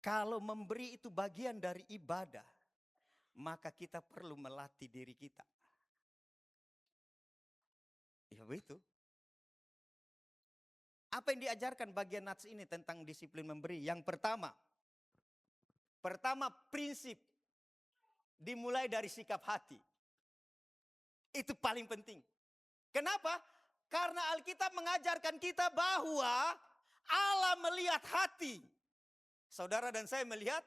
Kalau memberi itu bagian dari ibadah, maka kita perlu melatih diri kita. Ya begitu. Apa yang diajarkan bagian nats ini tentang disiplin memberi? Yang pertama prinsip dimulai dari sikap hati. Itu paling penting. Kenapa? Karena Alkitab mengajarkan kita bahwa Allah melihat hati. Saudara dan saya melihat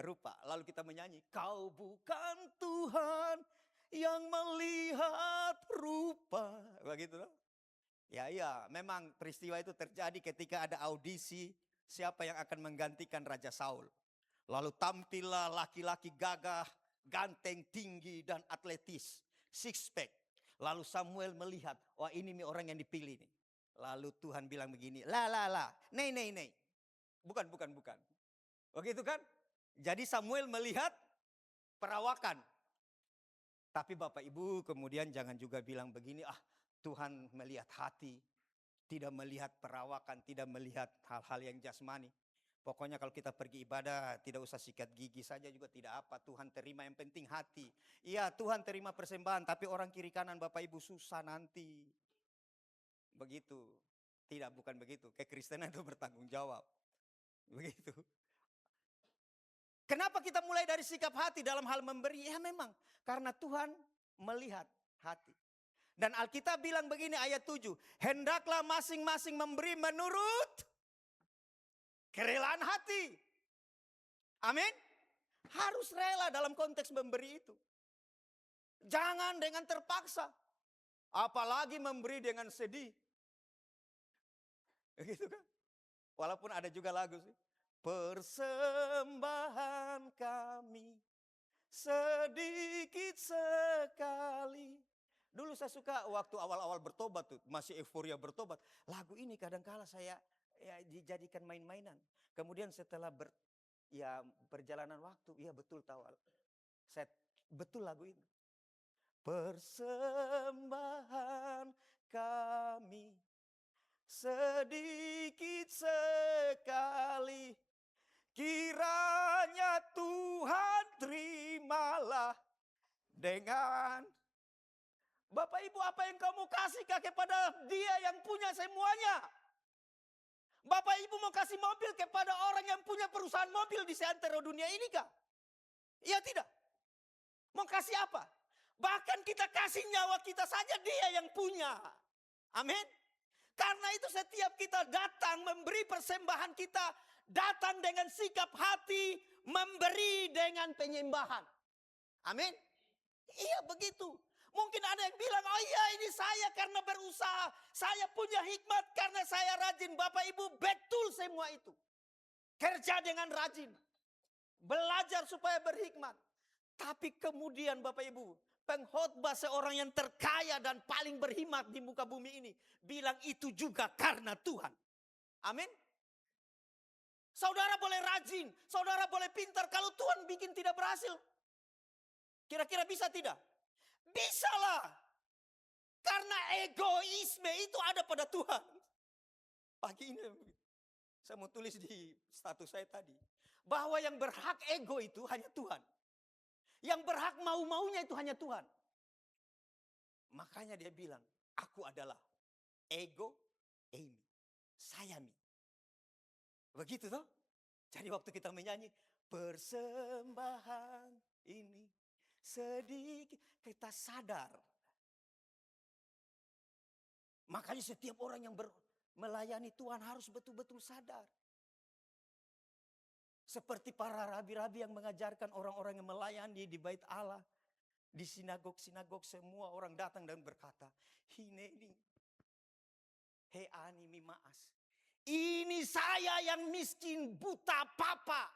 rupa. Lalu kita menyanyi, kau bukan Tuhan yang melihat rupa. Begitu loh. Ya, memang peristiwa itu terjadi ketika ada audisi siapa yang akan menggantikan Raja Saul. Lalu tampillah laki-laki gagah, ganteng, tinggi dan atletis, six pack. Lalu Samuel melihat, wah ini nih orang yang dipilih nih. Lalu Tuhan bilang begini, nei. Bukan. Begitu kan? Jadi Samuel melihat perawakan. Tapi Bapak Ibu kemudian jangan juga bilang begini, Tuhan melihat hati, tidak melihat perawakan, tidak melihat hal-hal yang jasmani. Pokoknya kalau kita pergi ibadah tidak usah sikat gigi saja juga tidak apa. Tuhan terima, yang penting hati. Iya Tuhan terima persembahan, tapi orang kiri kanan Bapak Ibu susah nanti. Begitu. Tidak, bukan begitu. Kekristenan itu bertanggung jawab. Begitu. Kenapa kita mulai dari sikap hati dalam hal memberi? Ya memang karena Tuhan melihat hati. Dan Alkitab bilang begini ayat 7. Hendaklah masing-masing memberi menurut kerelaan hati. Amin. Harus rela dalam konteks memberi itu. Jangan dengan terpaksa. Apalagi memberi dengan sedih. Gitu kan? Walaupun ada juga lagu sih. Persembahan kami sedikit sekali. Dulu saya suka waktu awal-awal bertobat tuh, masih euforia bertobat. Lagu ini kadang-kala saya dijadikan main-mainan. Kemudian setelah perjalanan waktu, iya betul tahu. Saya betul lagu ini. Persembahan kami sedikit sekali, kiranya Tuhan terimalah dengan Bapak Ibu, apa yang kamu kasih kepada Dia yang punya semuanya? Bapak Ibu mau kasih mobil kepada orang yang punya perusahaan mobil di seantero dunia ini kah? Iya tidak? Mau kasih apa? Bahkan kita kasih nyawa kita saja Dia yang punya. Amin. Karena itu setiap kita datang memberi persembahan kita, datang dengan sikap hati, memberi dengan penyembahan. Amin. Iya begitu. Mungkin ada yang bilang, oh iya ini saya karena berusaha. Saya punya hikmat karena saya rajin. Bapak Ibu betul semua itu. Kerja dengan rajin. Belajar supaya berhikmat. Tapi kemudian Bapak Ibu, pengkhotbah seorang yang terkaya dan paling berhikmat di muka bumi ini bilang itu juga karena Tuhan. Amin. Saudara boleh rajin, saudara boleh pintar, kalau Tuhan bikin tidak berhasil. Kira-kira bisa tidak? Bisalah. Karena egoisme itu ada pada Tuhan. Pagi ini saya mau tulis di status saya tadi. Bahwa yang berhak ego itu hanya Tuhan. Yang berhak mau-maunya itu hanya Tuhan. Makanya dia bilang, aku adalah ego, Amy, saya mi. Begitu toh? Jadi waktu kita menyanyi, persembahan ini sedikit, kita sadar. Makanya setiap orang yang melayani Tuhan harus betul-betul sadar. Seperti para rabi-rabi yang mengajarkan orang-orang yang melayani di bait Allah. Di sinagog-sinagog semua orang datang dan berkata, Hineni, heani mi maas. Ini saya yang miskin, buta, papa.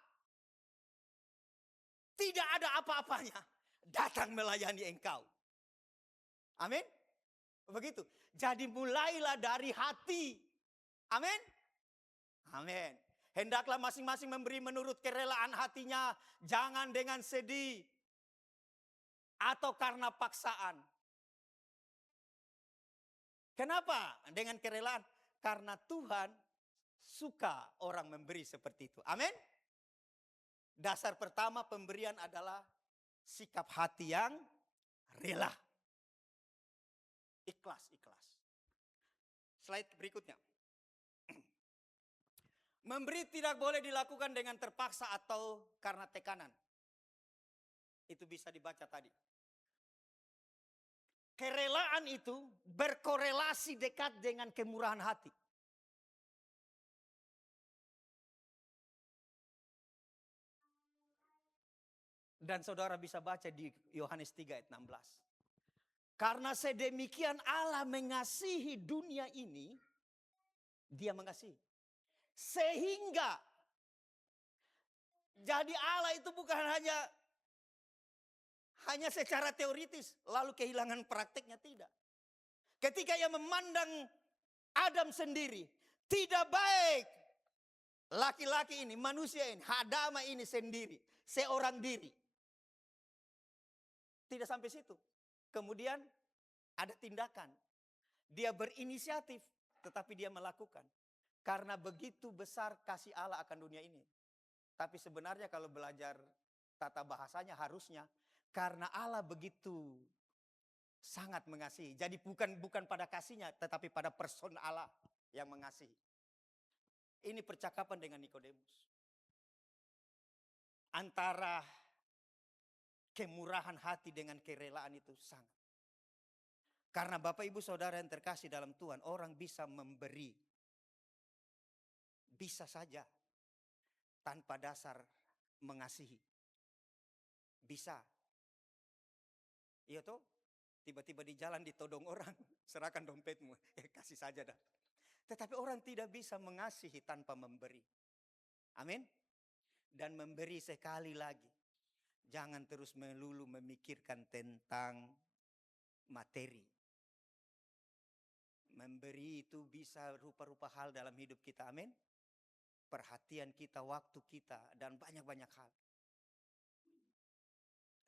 Tidak ada apa-apanya. Datang melayani engkau. Amin. Begitu. Jadi mulailah dari hati. Amin. Amin. Hendaklah masing-masing memberi menurut kerelaan hatinya. Jangan dengan sedih. Atau karena paksaan. Kenapa dengan kerelaan? Karena Tuhan suka orang memberi seperti itu. Amin. Dasar pertama pemberian adalah sikap hati yang rela. Ikhlas. Slide berikutnya. Memberi tidak boleh dilakukan dengan terpaksa atau karena tekanan. Itu bisa dibaca tadi. Kerelaan itu berkorelasi dekat dengan kemurahan hati. Dan saudara bisa baca di Yohanes 3 ayat 16. Karena sedemikian Allah mengasihi dunia ini, Dia mengasihi. Sehingga, jadi Allah itu bukan hanya secara teoritis, lalu kehilangan prakteknya, tidak. Ketika Ia memandang Adam sendiri, tidak baik laki-laki ini, manusia ini, Hadama ini sendiri, seorang diri. Tidak sampai situ. Kemudian ada tindakan. Dia berinisiatif, tetapi dia melakukan. Karena begitu besar kasih Allah akan dunia ini. Tapi sebenarnya kalau belajar tata bahasanya harusnya, karena Allah begitu sangat mengasihi. Jadi bukan pada kasihnya, tetapi pada person Allah yang mengasihi. Ini percakapan dengan Nikodemus. Antara kemurahan hati dengan kerelaan itu sangat. Karena Bapak Ibu Saudara yang terkasih dalam Tuhan, orang bisa memberi. Bisa saja tanpa dasar mengasihi. Bisa. Iya toh? Tiba-tiba di jalan ditodong orang, serahkan dompetmu, kasih saja dah. Tetapi orang tidak bisa mengasihi tanpa memberi. Amin. Dan memberi sekali lagi. Jangan terus melulu memikirkan tentang materi. Memberi itu bisa rupa-rupa hal dalam hidup kita. Amin. Perhatian kita, waktu kita, dan banyak-banyak hal.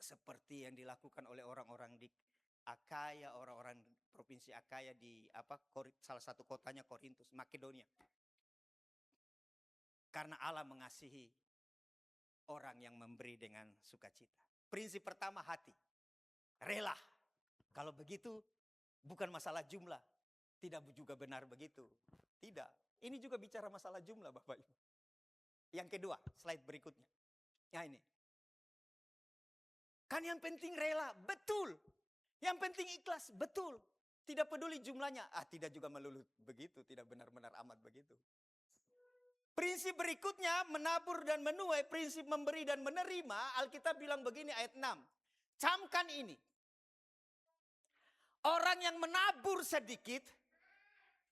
Seperti yang dilakukan oleh orang-orang di Akaya, orang-orang provinsi Akaya di salah satu kotanya Korintus, Makedonia. Karena Allah mengasihi orang yang memberi dengan sukacita. Prinsip pertama, hati. Rela. Kalau begitu bukan masalah jumlah. Tidak juga benar begitu. Tidak. Ini juga bicara masalah jumlah, Bapak Ibu. Yang kedua, slide berikutnya. Ya ini. Kan yang penting rela, betul. Yang penting ikhlas, betul. Tidak peduli jumlahnya. Tidak juga melulu begitu, tidak benar-benar amat begitu. Prinsip berikutnya, menabur dan menuai, prinsip memberi dan menerima. Alkitab bilang begini ayat 6. Camkan ini. Orang yang menabur sedikit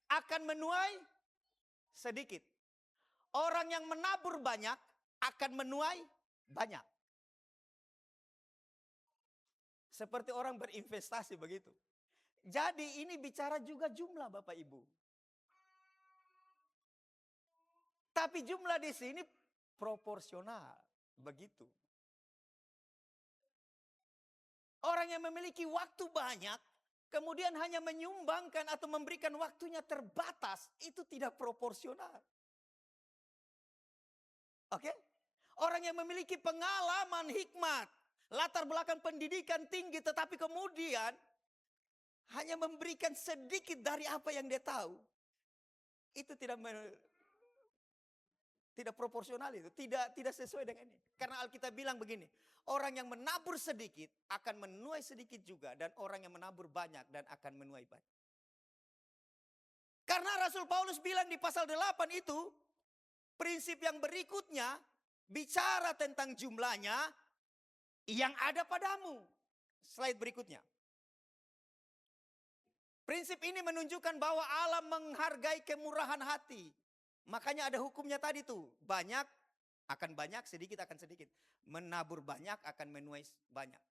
akan menuai sedikit. Orang yang menabur banyak akan menuai banyak. Seperti orang berinvestasi begitu. Jadi ini bicara juga jumlah, Bapak Ibu. Tapi jumlah di sini proporsional, begitu. Orang yang memiliki waktu banyak, kemudian hanya menyumbangkan atau memberikan waktunya terbatas, itu tidak proporsional. Oke? Orang yang memiliki pengalaman, hikmat, latar belakang pendidikan tinggi, tetapi kemudian hanya memberikan sedikit dari apa yang dia tahu. Itu tidak proporsional itu. Tidak sesuai dengan ini. Karena Alkitab bilang begini. Orang yang menabur sedikit akan menuai sedikit juga. Dan orang yang menabur banyak dan akan menuai banyak. Karena Rasul Paulus bilang di pasal 8 itu. Prinsip yang berikutnya. Bicara tentang jumlahnya. Yang ada padamu. Slide berikutnya. Prinsip ini menunjukkan bahwa Allah menghargai kemurahan hati. Makanya ada hukumnya tadi tuh. Banyak akan banyak, sedikit akan sedikit. Menabur banyak akan menuai banyak.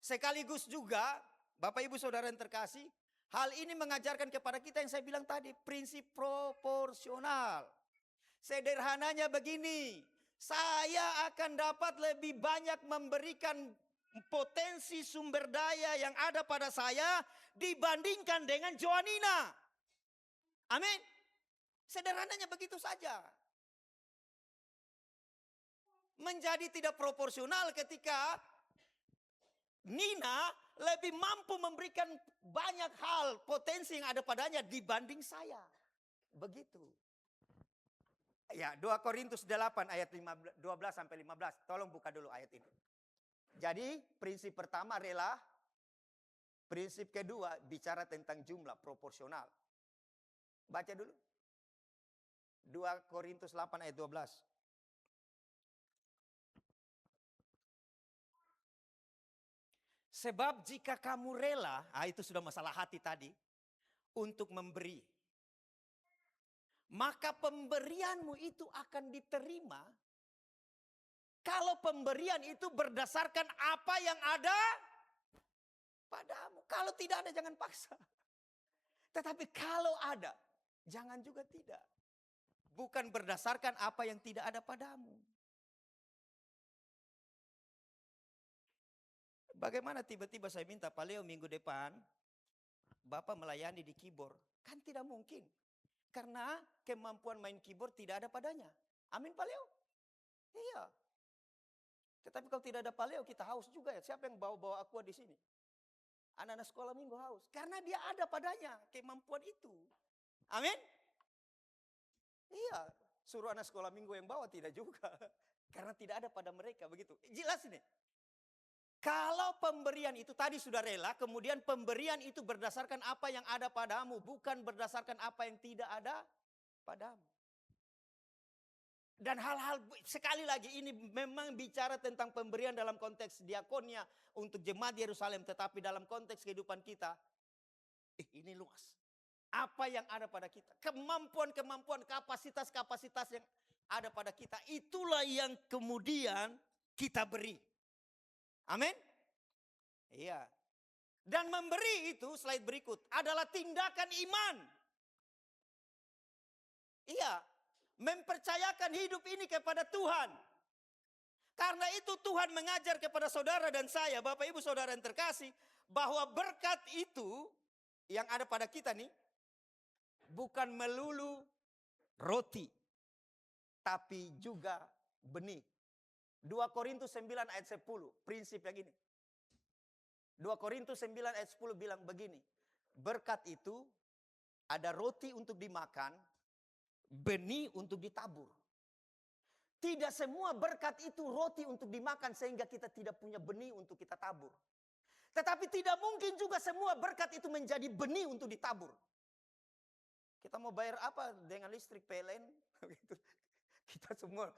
Sekaligus juga, Bapak Ibu Saudara yang terkasih, hal ini mengajarkan kepada kita yang saya bilang tadi, prinsip proporsional. Sederhananya begini. Saya akan dapat lebih banyak memberikan potensi sumber daya yang ada pada saya dibandingkan dengan Joanina. Amin. Sederhananya begitu saja. Menjadi tidak proporsional ketika Nina lebih mampu memberikan banyak hal potensi yang ada padanya dibanding saya. Begitu. Ya, 2 Korintus 8 ayat 12 sampai 15. Tolong buka dulu ayat ini. Jadi prinsip pertama rela. Prinsip kedua bicara tentang jumlah proporsional. Baca dulu. 2 Korintus 8 ayat 12. Sebab jika kamu rela, itu sudah masalah hati tadi, untuk memberi. Maka pemberianmu itu akan diterima kalau pemberian itu berdasarkan apa yang ada padamu. Kalau tidak ada jangan paksa. Tetapi kalau ada, jangan juga tidak. Bukan berdasarkan apa yang tidak ada padamu. Bagaimana tiba-tiba saya minta Pak Leo minggu depan, Bapak melayani di keyboard. Kan tidak mungkin. Karena kemampuan main keyboard tidak ada padanya. Amin Pak Leo? Iya. Tetapi kalau tidak ada Pak Leo kita haus juga ya. Siapa yang bawa-bawa aqua di sini? Anak-anak sekolah minggu haus. Karena dia ada padanya kemampuan itu. Amin? Iya. Suruh anak sekolah minggu yang bawa tidak juga. Karena tidak ada pada mereka begitu. Jelas ini. Kalau pemberian itu tadi sudah rela, kemudian pemberian itu berdasarkan apa yang ada padamu, bukan berdasarkan apa yang tidak ada padamu. Dan hal-hal sekali lagi ini memang bicara tentang pemberian dalam konteks diakonia untuk jemaat Yerusalem. Tetapi dalam konteks kehidupan kita, ini luas. Apa yang ada pada kita, kemampuan-kemampuan, kapasitas-kapasitas yang ada pada kita, itulah yang kemudian kita beri. Amin. Iya. Dan memberi itu, slide berikut, adalah tindakan iman. Iya. Mempercayakan hidup ini kepada Tuhan. Karena itu Tuhan mengajar kepada saudara dan saya, Bapak Ibu Saudara yang terkasih, bahwa berkat itu yang ada pada kita nih, bukan melulu roti, tapi juga benih. 2 Korintus 9 ayat 10, prinsip yang ini. 2 Korintus 9 ayat 10 bilang begini, berkat itu ada roti untuk dimakan, benih untuk ditabur. Tidak semua berkat itu roti untuk dimakan sehingga kita tidak punya benih untuk kita tabur. Tetapi tidak mungkin juga semua berkat itu menjadi benih untuk ditabur. Kita mau bayar apa dengan listrik PLN? Kita semua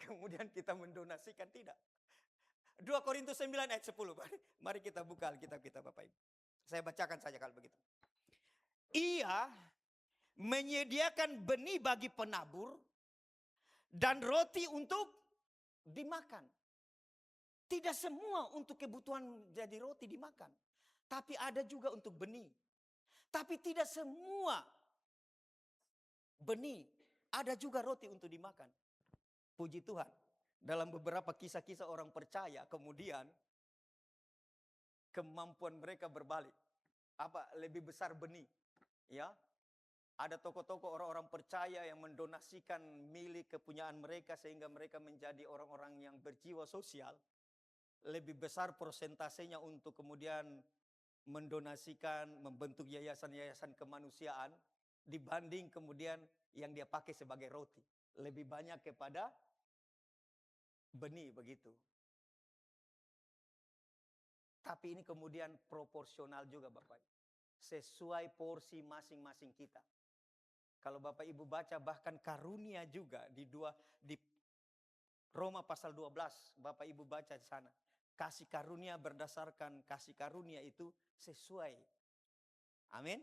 kemudian kita mendonasikan, tidak. 2 Korintus 9 ayat 10. Mari kita buka Alkitab kita Bapak Ibu. Saya bacakan saja kalau begitu. Ia menyediakan benih bagi penabur dan roti untuk dimakan. Tidak semua untuk kebutuhan jadi roti dimakan. Tapi ada juga untuk benih. Tapi tidak semua benih, ada juga roti untuk dimakan. Puji Tuhan. Dalam beberapa kisah-kisah orang percaya, kemudian kemampuan mereka berbalik. Lebih besar benih. Ya. Ada tokoh-tokoh orang-orang percaya yang mendonasikan milik kepunyaan mereka sehingga mereka menjadi orang-orang yang berjiwa sosial. Lebih besar persentasenya untuk kemudian mendonasikan, membentuk yayasan-yayasan kemanusiaan dibanding kemudian yang dia pakai sebagai roti. Lebih banyak kepada benih begitu. Tapi ini kemudian proporsional juga Bapak. Sesuai porsi masing-masing kita. Kalau Bapak Ibu baca bahkan karunia juga di Roma pasal 12, Bapak Ibu baca di sana. Kasih karunia berdasarkan kasih karunia itu sesuai. Amin.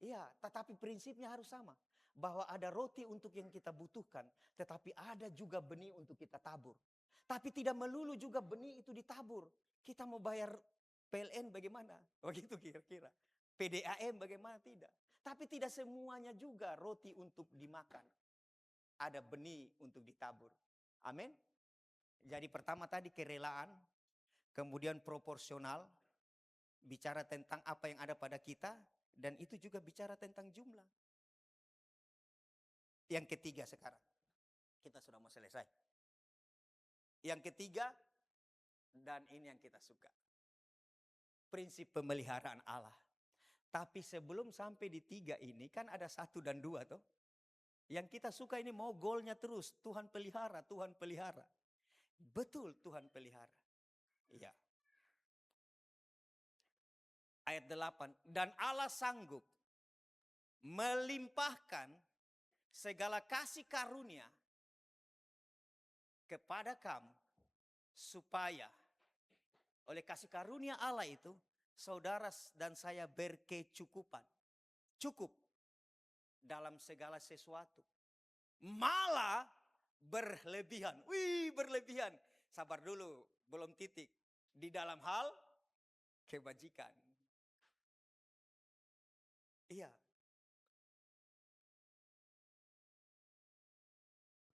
Iya, tetapi prinsipnya harus sama. Bahwa ada roti untuk yang kita butuhkan, tetapi ada juga benih untuk kita tabur. Tapi tidak melulu juga benih itu ditabur. Kita mau bayar PLN bagaimana? Begitu kira-kira. PDAM bagaimana? Tidak. Tapi tidak semuanya juga roti untuk dimakan. Ada benih untuk ditabur. Amin. Jadi pertama tadi kerelaan, kemudian proporsional, bicara tentang apa yang ada pada kita, dan itu juga bicara tentang jumlah. Yang ketiga sekarang, kita sudah mau selesai. Yang ketiga, dan ini yang kita suka. Prinsip pemeliharaan Allah. Tapi sebelum sampai di 3 ini, kan ada 1 dan 2 toh. Yang kita suka ini mau golnya terus. Tuhan pelihara, Tuhan pelihara. Betul Tuhan pelihara. Iya. Ayat 8. Dan Allah sanggup melimpahkan segala kasih karunia kepada kamu. Supaya oleh kasih karunia Allah itu, saudara dan saya berkecukupan. Cukup dalam segala sesuatu. Malah berlebihan. Berlebihan. Sabar dulu, belum titik. Di dalam hal kebajikan. Iya.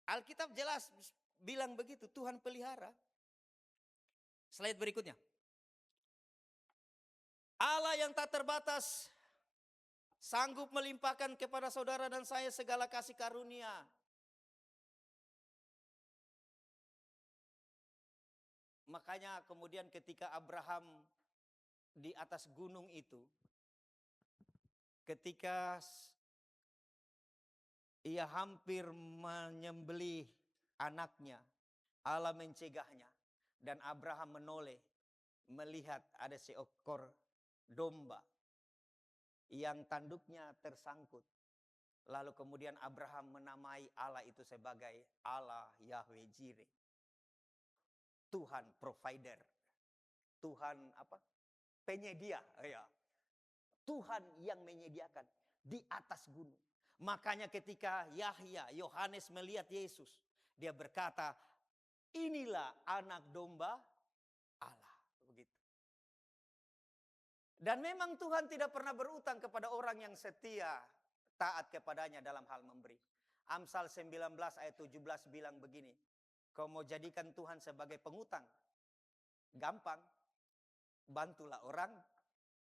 Alkitab jelas bilang begitu, Tuhan pelihara. Slide berikutnya. Allah yang tak terbatas sanggup melimpahkan kepada saudara dan saya segala kasih karunia. Makanya kemudian ketika Abraham di atas gunung itu, ketika ia hampir menyembelih anaknya, Allah mencegahnya. Dan Abraham menoleh melihat ada seekor domba yang tanduknya tersangkut. Lalu kemudian Abraham menamai Allah itu sebagai Allah Yahweh Jireh. Tuhan provider. Tuhan apa? Penyedia. Ya. Tuhan yang menyediakan di atas gunung. Makanya ketika Yohanes melihat Yesus, dia berkata, inilah anak domba Allah. Begitu. Dan memang Tuhan tidak pernah berutang kepada orang yang setia, taat kepadanya dalam hal memberi. Amsal 19 ayat 17 bilang begini, kau mau jadikan Tuhan sebagai pengutang? Gampang, bantulah orang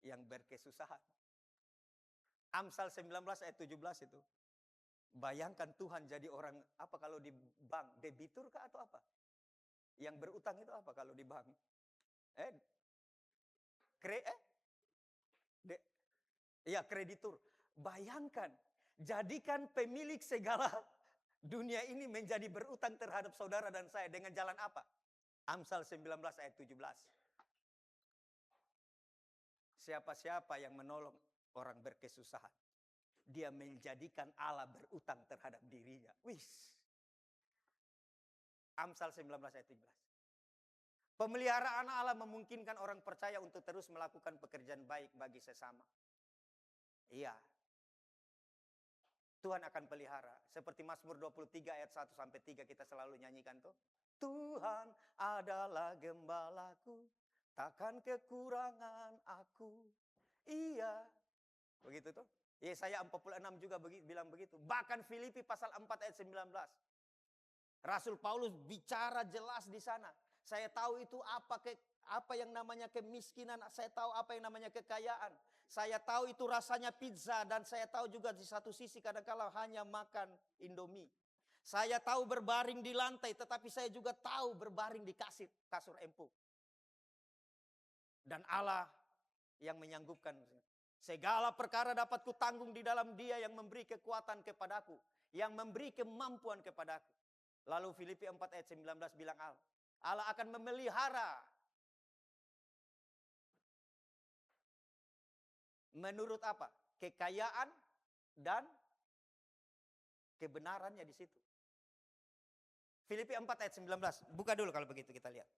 yang berkesusahan. Amsal 19 ayat 17 itu. Bayangkan Tuhan jadi orang, apa kalau di bank, debitur kah atau apa? Yang berutang itu apa kalau di bank? Kreditur. Bayangkan, jadikan pemilik segala dunia ini menjadi berutang terhadap saudara dan saya dengan jalan apa? Amsal 19 ayat 17. Siapa-siapa yang menolong orang berkesusahan, dia menjadikan Allah berutang terhadap dirinya. Wis. Amsal 19 ayat 17. Pemeliharaan Allah memungkinkan orang percaya untuk terus melakukan pekerjaan baik bagi sesama. Iya. Tuhan akan pelihara. Seperti Mazmur 23 ayat 1 sampai 3 kita selalu nyanyikan tuh. Tuhan adalah gembalaku, takkan kekurangan aku. Iya. Begitu tuh. Yesaya 46 juga bilang begitu. Bahkan Filipi pasal 4 ayat 19. Rasul Paulus bicara jelas di sana. Saya tahu itu apa yang namanya kemiskinan, saya tahu apa yang namanya kekayaan. Saya tahu itu rasanya pizza dan saya tahu juga di satu sisi kadang-kala hanya makan Indomie. Saya tahu berbaring di lantai, tetapi saya juga tahu berbaring di kasur empuk. Dan Allah yang menyanggupkan. Segala perkara dapat kutanggung di dalam Dia yang memberi kekuatan kepadaku, yang memberi kemampuan kepadaku. Lalu Filipi 4 ayat 19 bilang Allah akan memelihara menurut apa? Kekayaan dan kebenarannya di situ. Filipi 4 ayat 19. Buka dulu kalau begitu kita lihat.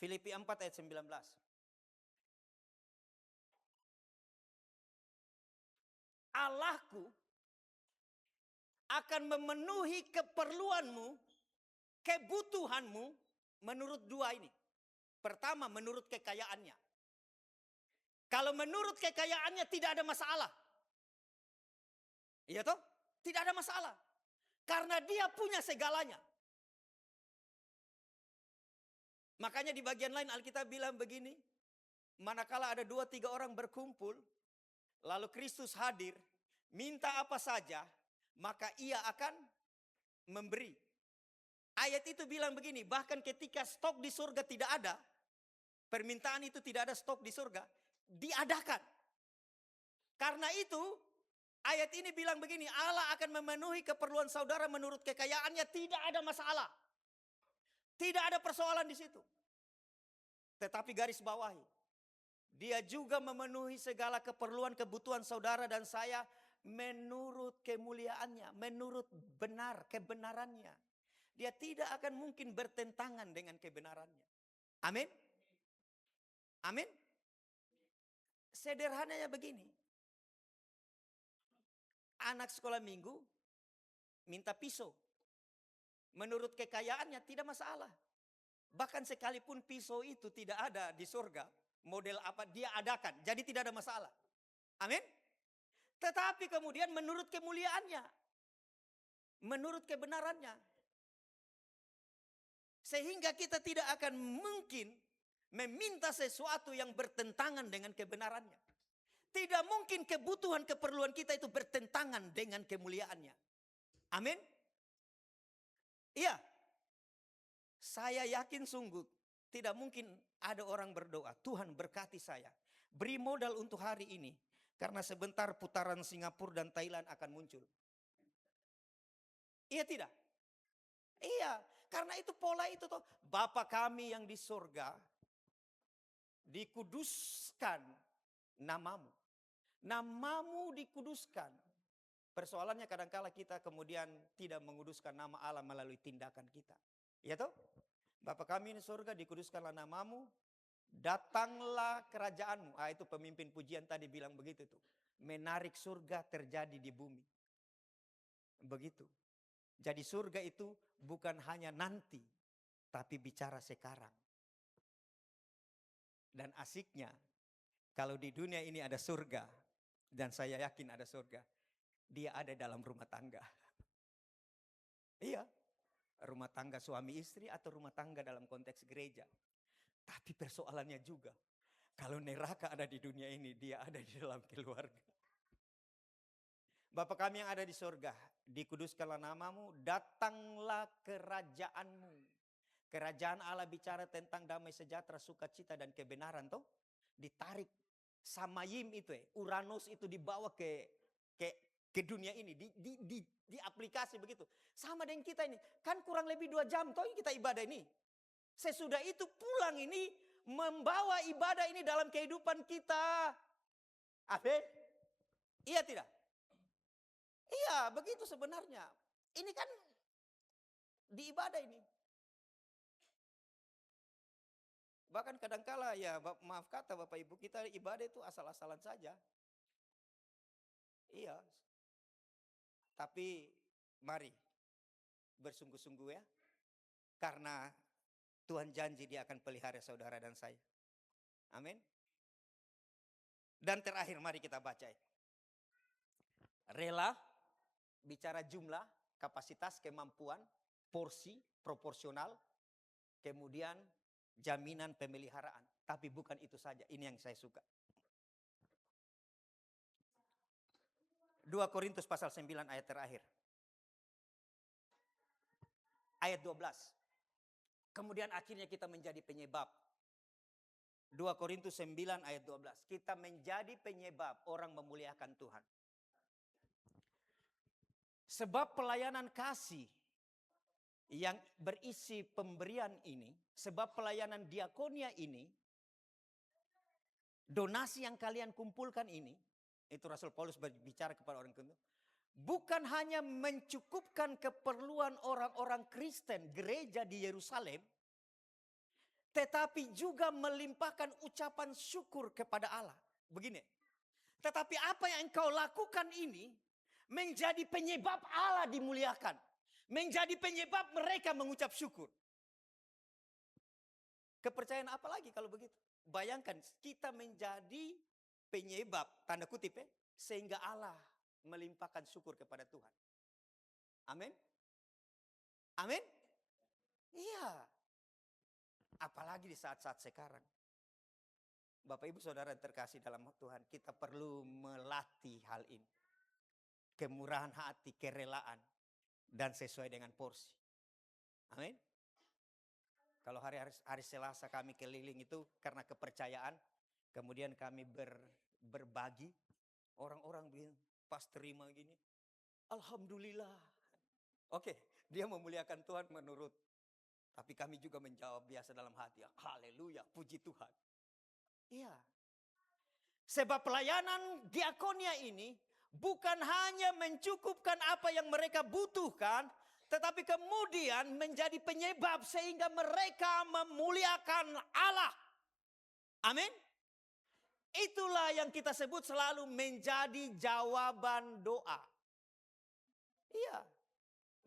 Filipi 4 ayat 19. Allahku akan memenuhi keperluanmu, kebutuhanmu menurut dua ini. Pertama, menurut kekayaannya. Kalau menurut kekayaannya tidak ada masalah. Iya toh? Tidak ada masalah. Karena dia punya segalanya. Makanya di bagian lain Alkitab bilang begini. Manakala ada 2-3 orang berkumpul, lalu Kristus hadir, minta apa saja, maka ia akan memberi. Ayat itu bilang begini, bahkan ketika stok di surga tidak ada, permintaan itu tidak ada stok di surga, diadakan. Karena itu, ayat ini bilang begini, Allah akan memenuhi keperluan saudara menurut kekayaannya, tidak ada masalah. Tidak ada persoalan di situ. Tetapi garis bawahi, Dia juga memenuhi segala keperluan kebutuhan saudara dan saya menurut kemuliaannya, menurut kebenarannya. Dia tidak akan mungkin bertentangan dengan kebenarannya. Amin. Amin. Sederhananya begini. Anak sekolah minggu minta pisau. Menurut kekayaannya tidak masalah. Bahkan sekalipun pisau itu tidak ada di surga, model apa dia adakan. Jadi tidak ada masalah. Amin. Tetapi kemudian menurut kemuliaannya, menurut kebenarannya, sehingga kita tidak akan mungkin meminta sesuatu yang bertentangan dengan kebenarannya. Tidak mungkin kebutuhan keperluan kita itu bertentangan dengan kemuliaannya. Amin. Iya. Saya yakin sungguh tidak mungkin ada orang berdoa, Tuhan berkati saya, beri modal untuk hari ini. Karena sebentar putaran Singapura dan Thailand akan muncul. Iya tidak? Iya, karena itu pola itu toh. Bapa kami yang di surga, dikuduskan namamu. Namamu dikuduskan. Persoalannya kadangkala kita kemudian tidak menguduskan nama Allah melalui tindakan kita. Ya toh? Bapa kami di surga, dikuduskanlah namamu, datanglah kerajaanmu. Itu pemimpin pujian tadi bilang begitu tuh. Menarik surga terjadi di bumi. Begitu. Jadi surga itu bukan hanya nanti, tapi bicara sekarang. Dan asiknya, kalau di dunia ini ada surga, dan saya yakin ada surga, dia ada dalam rumah tangga. Iya, rumah tangga suami istri atau rumah tangga dalam konteks gereja. Tapi persoalannya juga, kalau neraka ada di dunia ini, dia ada di dalam keluarga. Bapa kami yang ada di surga, dikuduskanlah namamu, datanglah kerajaanmu. Kerajaan Allah bicara tentang damai sejahtera, sukacita dan kebenaran toh. Ditarik Samayim itu Uranus itu dibawa ke dunia ini, di aplikasi begitu. Sama dengan kita ini, kan kurang lebih 2 jam toh kita ibadah ini. Sesudah itu pulang ini membawa ibadah ini dalam kehidupan kita. Amin. Iya tidak? Iya, begitu sebenarnya. Ini kan di ibadah ini. Bahkan kadangkala ya maaf kata Bapak Ibu, kita ibadah itu asal-asalan saja. Iya. Tapi mari bersungguh-sungguh ya. Karena Tuhan janji dia akan pelihara saudara dan saya. Amin. Dan terakhir mari kita baca. Rela, bicara jumlah, kapasitas, kemampuan, porsi, proporsional. Kemudian jaminan pemeliharaan. Tapi bukan itu saja, ini yang saya suka. 2 Korintus pasal 9 ayat terakhir. Ayat 12. Kemudian akhirnya kita menjadi penyebab. 2 Korintus 9 ayat 12. Kita menjadi penyebab orang memuliakan Tuhan. Sebab pelayanan kasih yang berisi pemberian ini, sebab pelayanan diakonia ini, donasi yang kalian kumpulkan ini, itu Rasul Paulus berbicara kepada orang Korintus, bukan hanya mencukupkan keperluan orang-orang Kristen gereja di Yerusalem, tetapi juga melimpahkan ucapan syukur kepada Allah. Begini, tetapi apa yang engkau lakukan ini menjadi penyebab Allah dimuliakan. Menjadi penyebab mereka mengucap syukur. Kepercayaan apa lagi kalau begitu? Bayangkan kita menjadi penyebab, tanda kutip sehingga Allah melimpahkan syukur kepada Tuhan. Amin. Amin. Iya. Apalagi di saat-saat sekarang. Bapak Ibu Saudara yang terkasih dalam Tuhan, kita perlu melatih hal ini. Kemurahan hati, kerelaan. Dan sesuai dengan porsi. Amin. Kalau hari Selasa kami keliling itu karena kepercayaan. Kemudian kami berbagi. Orang-orang bilang pas terima gini. Alhamdulillah. Oke, dia memuliakan Tuhan menurut. Tapi kami juga menjawab biasa dalam hati. Haleluya, puji Tuhan. Iya. Sebab pelayanan diakonia ini bukan hanya mencukupkan apa yang mereka butuhkan, tetapi kemudian menjadi penyebab sehingga mereka memuliakan Allah. Amin. Itulah yang kita sebut selalu menjadi jawaban doa. Iya,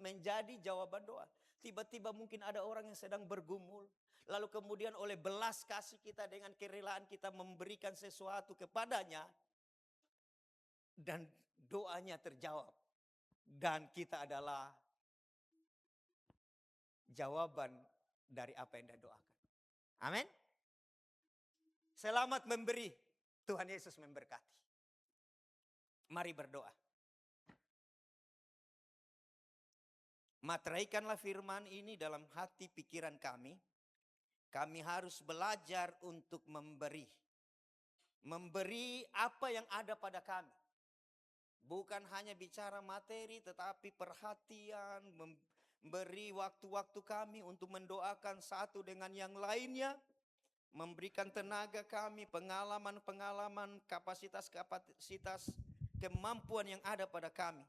menjadi jawaban doa. Tiba-tiba mungkin ada orang yang sedang bergumul. Lalu kemudian oleh belas kasih kita dengan kerelaan kita memberikan sesuatu kepadanya. Dan doanya terjawab. Dan kita adalah jawaban dari apa yang dia doakan. Amin. Selamat memberi. Tuhan Yesus memberkati. Mari berdoa. Materaikanlah firman ini dalam hati pikiran kami. Kami harus belajar untuk memberi. Memberi apa yang ada pada kami. Bukan hanya bicara materi, tetapi perhatian, memberi waktu-waktu kami untuk mendoakan satu dengan yang lainnya. memberikan tenaga kami, pengalaman-pengalaman, kapasitas-kapasitas, kemampuan yang ada pada kami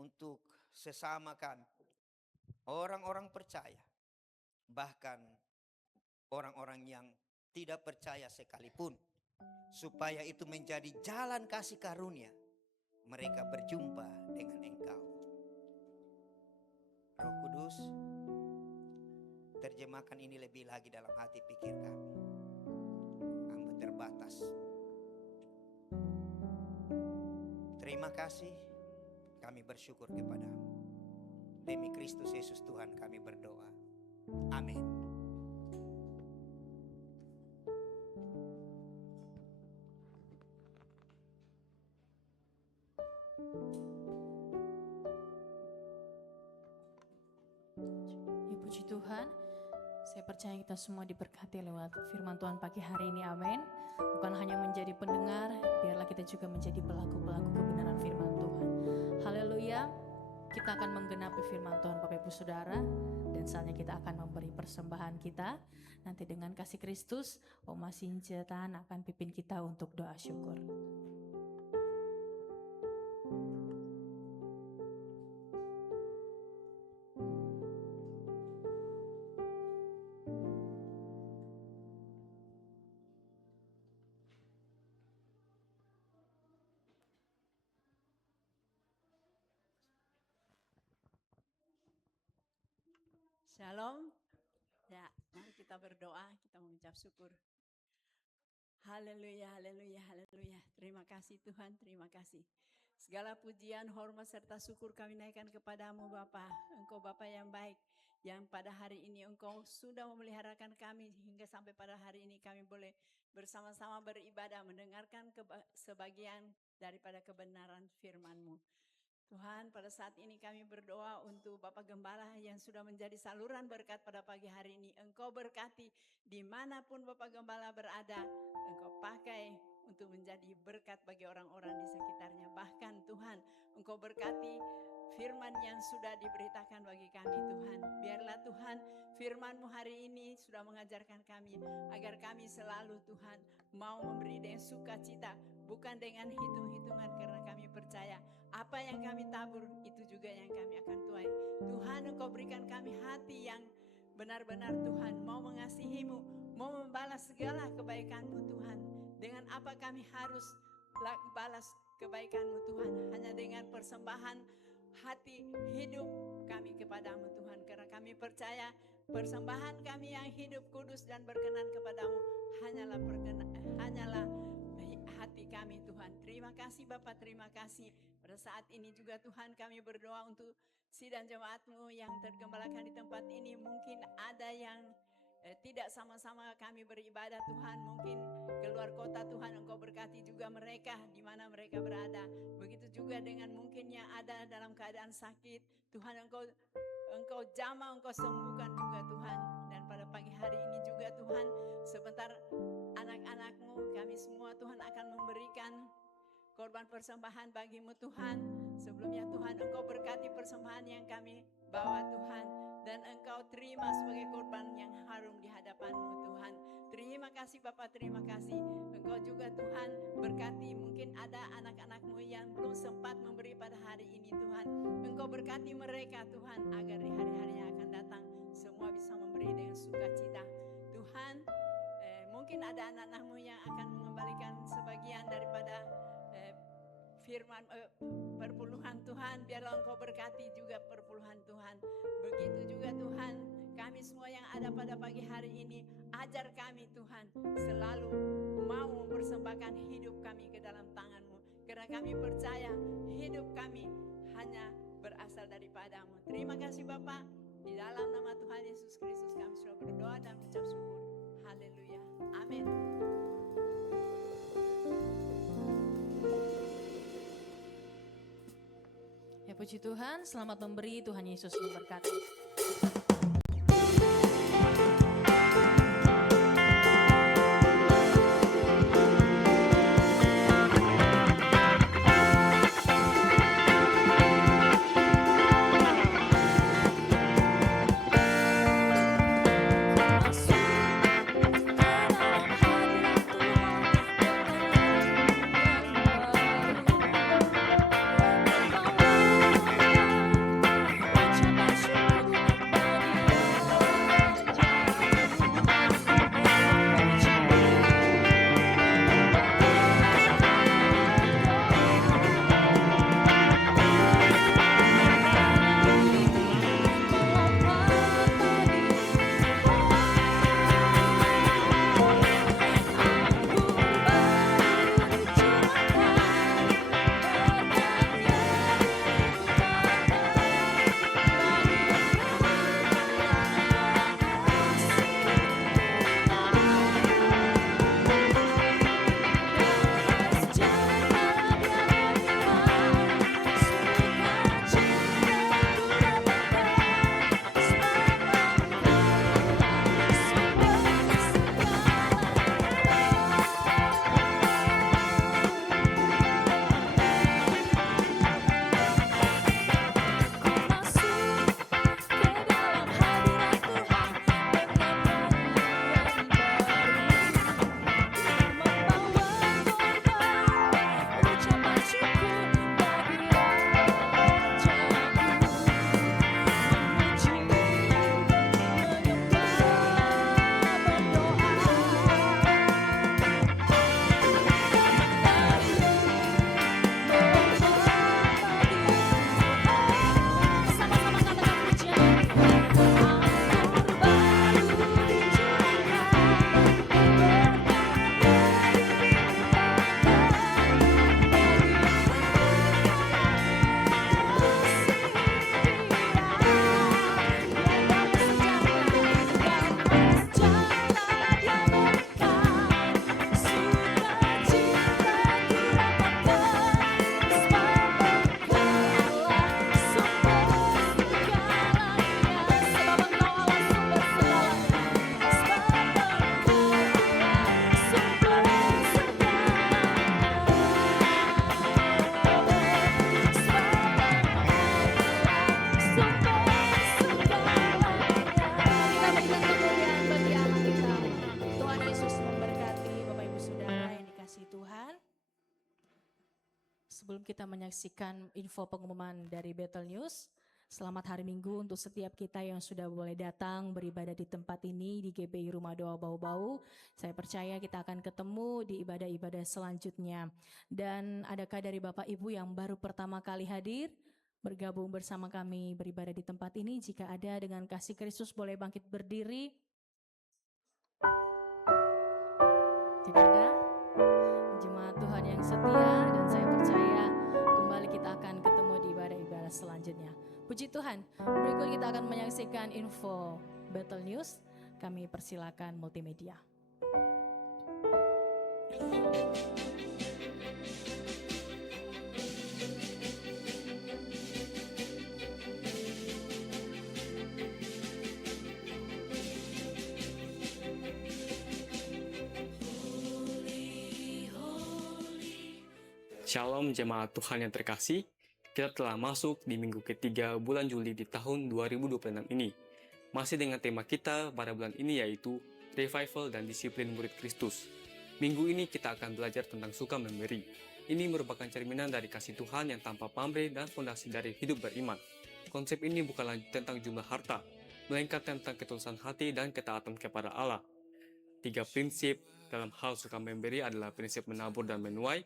untuk sesama kami, orang-orang percaya, bahkan orang-orang yang tidak percaya sekalipun, supaya itu menjadi jalan kasih karunia mereka berjumpa dengan Engkau. Roh Kudus, terjemahkan ini lebih lagi dalam hati pikir kami. Hamba terbatas. Terima kasih, kami bersyukur kepadamu. Demi Kristus Yesus Tuhan kami berdoa. Amin. Ya puji Tuhan, saya percaya kita semua diberkati lewat firman Tuhan pagi hari ini, amin. Bukan hanya menjadi pendengar, biarlah kita juga menjadi pelaku-pelaku kebenaran firman Tuhan. Haleluya. Kita akan menggenapi firman Tuhan Bapak Ibu Saudara, dan saatnya kita akan memberi persembahan kita. Nanti dengan kasih Kristus, Oma Sincetan akan pimpin kita untuk doa syukur. Shalom. Ya, mari kita berdoa, kita mengucap syukur. Haleluya, haleluya, haleluya. Terima kasih Tuhan, terima kasih. Segala pujian, hormat serta syukur kami naikkan kepadamu Bapa. Engkau Bapa yang baik, yang pada hari ini Engkau sudah memeliharakan kami hingga sampai pada hari ini kami boleh bersama-sama beribadah, mendengarkan sebagian daripada kebenaran firman-Mu. Tuhan, pada saat ini kami berdoa untuk Bapak Gembala yang sudah menjadi saluran berkat pada pagi hari ini. Engkau berkati dimanapun Bapak Gembala berada, Engkau pakai untuk menjadi berkat bagi orang-orang di sekitarnya. Bahkan Tuhan, Engkau berkati firman yang sudah diberitakan bagi kami Tuhan. Biarlah Tuhan firman-Mu hari ini sudah mengajarkan kami agar kami selalu Tuhan mau memberi dengan sukacita, bukan dengan hitung-hitungan, karena kami percaya apa yang kami tabur itu juga yang kami akan tuai. Tuhan, Engkau berikan kami hati yang benar-benar Tuhan mau mengasihi-Mu, mau membalas segala kebaikan-Mu Tuhan. Dengan apa kami harus balas kebaikan-Mu Tuhan? Hanya dengan persembahan hati hidup kami kepadamu Tuhan. Karena kami percaya persembahan kami yang hidup kudus dan berkenan kepadamu hanyalah hati kami Tuhan. Terima kasih Bapak, terima kasih. Pada saat ini juga Tuhan kami berdoa untuk sidang jemaat-Mu yang tergembalakan di tempat ini. Mungkin ada yang tidak sama-sama kami beribadah Tuhan, mungkin keluar kota Tuhan, Engkau berkati juga mereka di mana mereka berada. Begitu juga dengan mungkin yang ada dalam keadaan sakit, Tuhan Engkau jamah, Engkau sembuhkan juga Tuhan. Dan pada pagi hari ini juga Tuhan, sebentar anak-anak-Mu kami semua Tuhan akan memberikan korban persembahan bagi-Mu Tuhan. Sebelumnya Tuhan Engkau berkati persembahan yang kami bawa Tuhan, dan Engkau terima sebagai korban yang harum di hadapan-Mu Tuhan. Terima kasih Bapak, terima kasih. Engkau juga Tuhan berkati mungkin ada anak-anak-Mu yang belum sempat memberi pada hari ini Tuhan. Engkau berkati mereka Tuhan, agar di hari-hari yang akan datang semua bisa memberi dengan sukacita. Tuhan, mungkin ada anak-anak-Mu yang akan mengembalikan sebagian daripada firman perpuluhan Tuhan. Biarlah Engkau berkati juga perpuluhan Tuhan. Begitu juga Tuhan, kami semua yang ada pada pagi hari ini, ajar kami Tuhan selalu mau mempersembahkan hidup kami ke dalam tangan-Mu. Karena kami percaya hidup kami hanya berasal daripada-Mu. Terima kasih Bapak. Di dalam nama Tuhan Yesus Kristus kami sudah berdoa dan mengucap syukur. Haleluya. Amin. Ya puji Tuhan, selamat memberi, Tuhan Yesus memberkati. Sebelum kita menyaksikan info pengumuman dari Battle News, selamat hari Minggu untuk setiap kita yang sudah boleh datang beribadah di tempat ini di GBI Rumah Doa Bau-Bau. Saya percaya kita akan ketemu di ibadah-ibadah selanjutnya. Dan adakah dari Bapak Ibu yang baru pertama kali hadir bergabung bersama kami beribadah di tempat ini? Jika ada, dengan kasih Kristus boleh bangkit berdiri. Tidak ada? Jemaat Tuhan yang setia, dan saya percaya kembali kita akan ketemu di ibadah-ibadah selanjutnya. Puji Tuhan, berikut kita akan menyaksikan info Battle News. Kami persilakan multimedia. Shalom jemaat Tuhan yang terkasih, kita telah masuk di minggu ketiga bulan Juli di tahun 2026 ini. Masih dengan tema kita pada bulan ini yaitu Revival dan Disiplin Murid Kristus. Minggu ini kita akan belajar tentang suka memberi. Ini merupakan cerminan dari kasih Tuhan yang tanpa pamrih dan fondasi dari hidup beriman. Konsep ini bukanlah tentang jumlah harta, melainkan tentang ketulusan hati dan ketaatan kepada Allah. 3 prinsip dalam hal suka memberi adalah prinsip menabur dan menuai,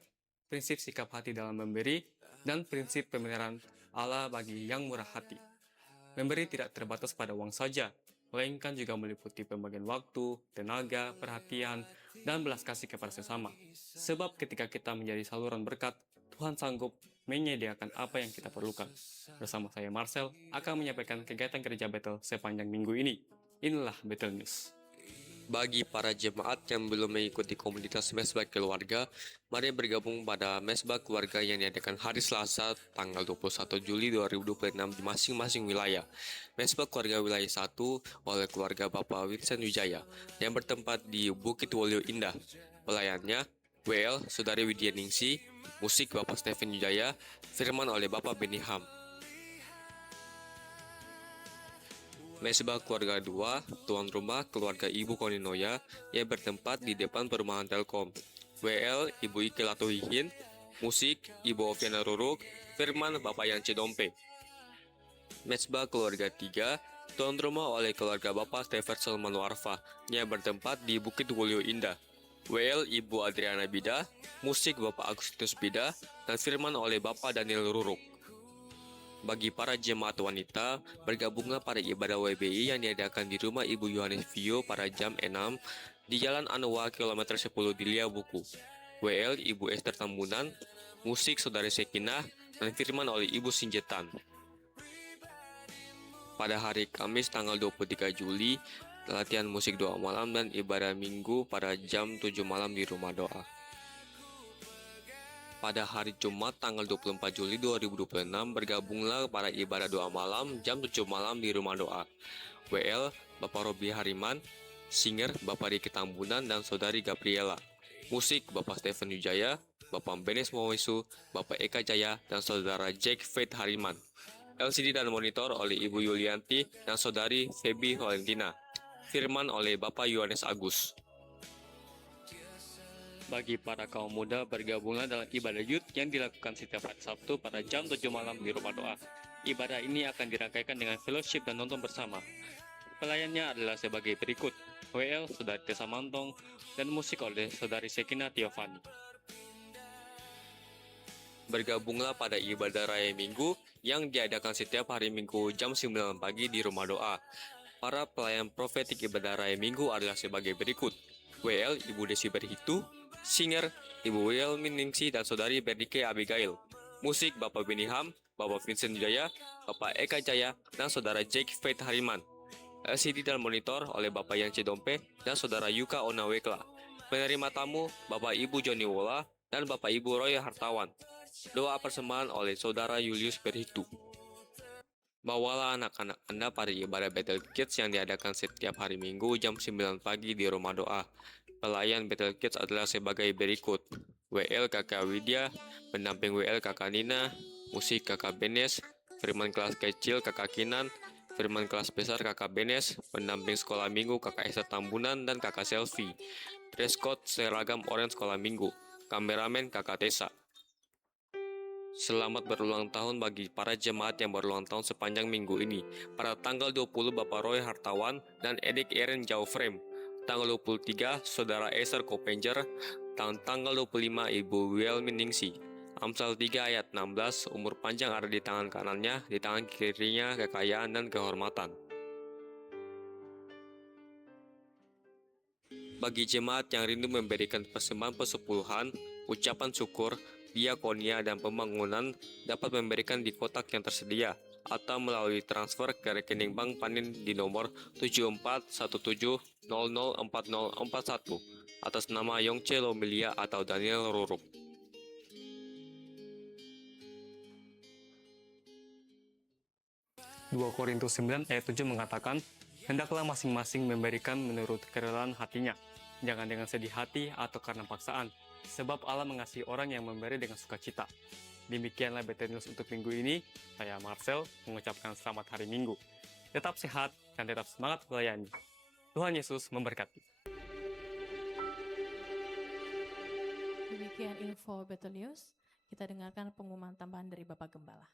prinsip sikap hati dalam memberi, dan prinsip pemeliharaan Allah bagi yang murah hati. Memberi tidak terbatas pada uang saja, melainkan juga meliputi pembagian waktu, tenaga, perhatian, dan belas kasih kepada sesama. Sebab ketika kita menjadi saluran berkat, Tuhan sanggup menyediakan apa yang kita perlukan. Bersama saya Marcel, akan menyampaikan kegiatan gereja Bethel sepanjang minggu ini. Inilah Bethel News. Bagi para jemaat yang belum mengikuti komunitas Mesbah Keluarga, mari bergabung pada Mesbah Keluarga yang diadakan hari Selasa tanggal 21 Juli 2026 di masing-masing wilayah. Mesbah Keluarga wilayah 1 oleh keluarga Bapak Vincent Wijaya yang bertempat di Bukit Wolio Indah. Pelayannya WL Saudari Widya Ningsi, musik Bapak Stephen Wijaya, firman oleh Bapak Benny Ham. Mesbah Keluarga 2, tuan rumah keluarga Ibu Koninoya yang bertempat di depan perumahan Telkom. WL Ibu Ike Latuhihin, musik Ibu Oviana Ruruk, firman Bapak Yance Dompe. Mesbah Keluarga 3, tuan rumah oleh keluarga Bapak Stefan Salman Warfa yang bertempat di Bukit Wolio Indah. WL Ibu Adriana Bida, musik Bapak Agustinus Bida, dan firman oleh Bapak Daniel Ruruk. Bagi para jemaat wanita, bergabunglah pada ibadah WBI yang diadakan di rumah Ibu Yohanes Vio pada jam 6 di Jalan Anoa kilometer 10 di Liabuku. WL Ibu Esther Tambunan, musik Saudari Sekinah, dan firman oleh Ibu Sinjetan. Pada hari Kamis tanggal 23 Juli, latihan musik doa malam dan ibadah minggu pada jam 7 malam di rumah doa. Pada hari Jumat tanggal 24 Juli 2026 bergabunglah pada ibadah doa malam jam 7 malam di rumah doa. WL Bapak Robi Hariman, singer Bapak Riki Tambunan dan Saudari Gabriela. Musik Bapak Stephen Wijaya, Bapak Benes Mawesu, Bapak Eka Jaya dan Saudara Jack Faith Hariman. LCD dan monitor oleh Ibu Yulianti dan Saudari Feby Valentina. Firman oleh Bapak Yohanes Agus. Bagi para kaum muda, bergabunglah dalam ibadah youth yang dilakukan setiap hari Sabtu pada jam 7 malam di rumah doa. Ibadah ini akan dirangkaikan dengan fellowship dan nonton bersama. Pelayannya adalah sebagai berikut: WL Saudari Tessa Mantong dan musik oleh Saudari Sekina Tiovani. Bergabunglah pada ibadah raya Minggu yang diadakan setiap hari Minggu jam 9 pagi di rumah doa. Para pelayan profetik ibadah raya Minggu adalah sebagai berikut: WL Ibu Desi Berhitu, singer Ibu WL Miningsi dan Saudari Bernike Abigail. Musik Bapak Benny Ham, Bapak Vincent Jaya, Bapak Eka Jaya, dan Saudara Jake Faith Hariman. LCD dan monitor oleh Bapak Yance Dompe dan Saudara Yuka Onawekla. Penerima tamu Bapak Ibu Joni Wola dan Bapak Ibu Roy Hartawan. Doa persembahan oleh Saudara Julius Berhitu. Bawalah anak-anak Anda pada ibadah Bethel Kids yang diadakan setiap hari Minggu jam 9 pagi di rumah doa. Pelayan Bethel Kids adalah sebagai berikut: WL Kakak Widya, pendamping WL Kakak Nina, musik Kakak Benes, firman kelas kecil Kakak Kinan, firman kelas besar Kakak Benes, pendamping sekolah minggu Kakak Esther Tambunan dan Kakak Selfie. Dress code seragam oranye sekolah minggu, kameramen Kakak Tessa. Selamat berulang tahun bagi para jemaat yang berulang tahun sepanjang minggu ini. Pada tanggal 20 Bapak Roy Hartawan dan Edik Eren Jaufrem. Tanggal 23 Saudara Esther Kopenger. Dan tanggal 25 Ibu Wilmin Ningsi. Amsal 3 ayat 16, umur panjang ada di tangan kanannya, di tangan kirinya kekayaan dan kehormatan. Bagi jemaat yang rindu memberikan persembahan persepuluhan, ucapan syukur, diakonia, dan pembangunan dapat memberikan di kotak yang tersedia atau melalui transfer ke rekening bank Panin di nomor 7417004041 atas nama Yongche Lomilia atau Daniel Rurup. Dua Korintus 9 ayat 7 mengatakan, hendaklah masing-masing memberikan menurut kerelaan hatinya, jangan dengan sedih hati atau karena paksaan, sebab Allah mengasihi orang yang memberi dengan sukacita. Demikianlah BT News untuk minggu ini. Saya Marcel mengucapkan selamat hari Minggu. Tetap sehat dan tetap semangat melayani. Tuhan Yesus memberkati. Demikian info BT News. Kita dengarkan pengumuman tambahan dari Bapak Gembala.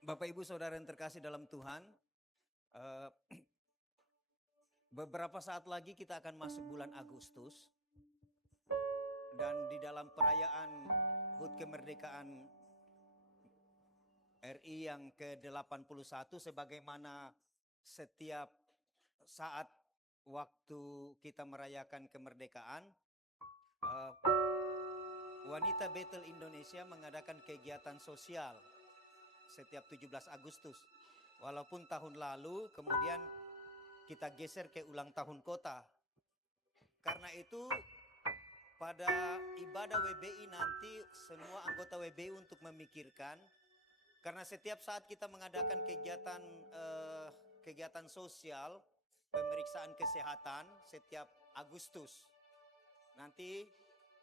Bapak Ibu Saudara yang terkasih dalam Tuhan, beberapa saat lagi kita akan masuk bulan Agustus, dan di dalam perayaan HUT kemerdekaan RI yang ke-81, sebagaimana setiap saat waktu kita merayakan kemerdekaan, Wanita Bethel Indonesia mengadakan kegiatan sosial setiap 17 Agustus. Walaupun tahun lalu kemudian kita geser ke ulang tahun kota. Karena itu pada ibadah WBI nanti semua anggota WBI untuk memikirkan, karena setiap saat kita mengadakan kegiatan sosial, pemeriksaan kesehatan setiap Agustus. Nanti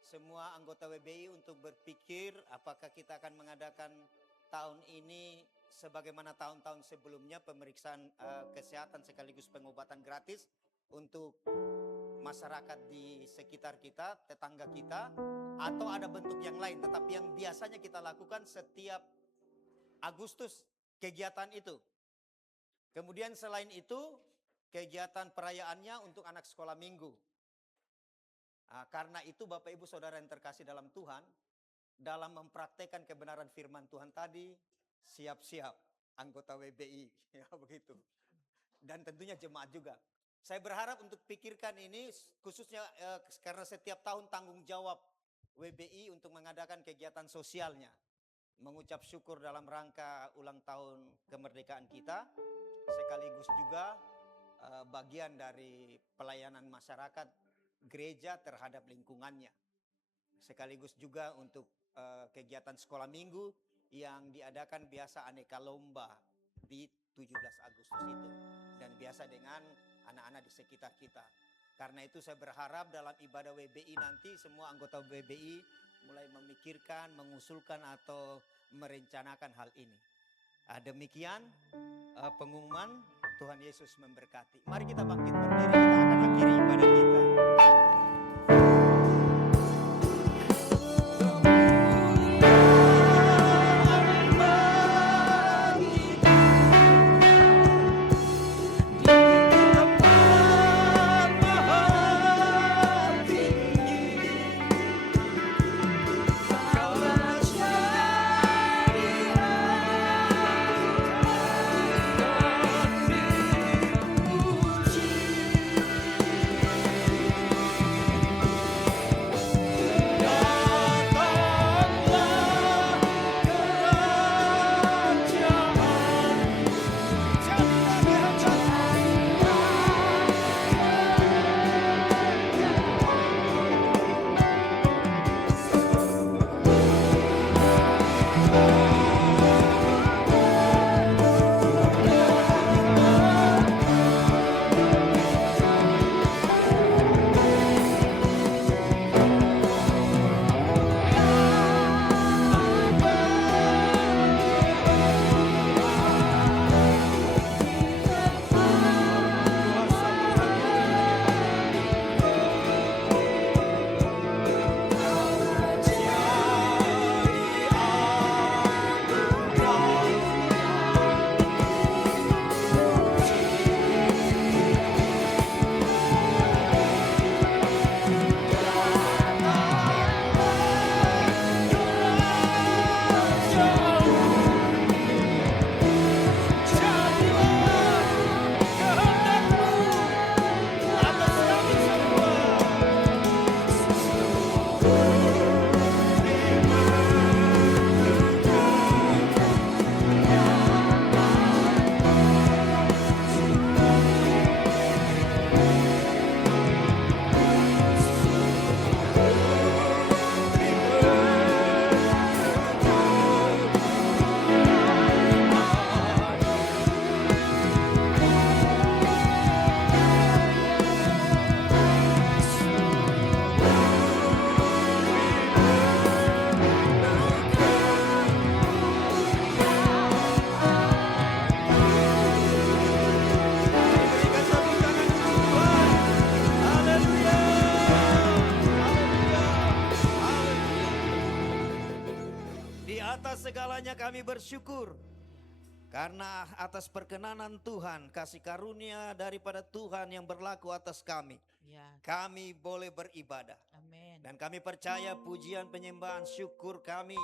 semua anggota WBI untuk berpikir apakah kita akan mengadakan tahun ini sebagaimana tahun-tahun sebelumnya pemeriksaan kesehatan sekaligus pengobatan gratis untuk masyarakat di sekitar kita, tetangga kita, atau ada bentuk yang lain. Tetapi yang biasanya kita lakukan setiap Agustus kegiatan itu. Kemudian selain itu kegiatan perayaannya untuk anak sekolah minggu. Karena itu Bapak Ibu Saudara yang terkasih dalam Tuhan, dalam mempraktekkan kebenaran firman Tuhan tadi, siap-siap anggota WBI, ya begitu. Dan tentunya jemaat juga. Saya berharap untuk pikirkan ini khususnya karena setiap tahun tanggung jawab WBI untuk mengadakan kegiatan sosialnya. Mengucap syukur dalam rangka ulang tahun kemerdekaan kita, sekaligus juga bagian dari pelayanan masyarakat gereja terhadap lingkungannya. Sekaligus juga untuk kegiatan sekolah minggu yang diadakan biasa aneka lomba di 17 Agustus itu. Dan biasa dengan anak-anak di sekitar kita. Karena itu saya berharap dalam ibadah WBI nanti semua anggota WBI mulai memikirkan, mengusulkan atau merencanakan hal ini. Demikian pengumuman. Tuhan Yesus memberkati. Mari kita bangkit berdiri, kita akan akhiri ibadah kita. atas segalanya kami bersyukur. Karena atas perkenanan Tuhan, kasih karunia daripada Tuhan yang berlaku atas kami, kami boleh beribadah. Amin. Dan kami percaya pujian, penyembahan, syukur kami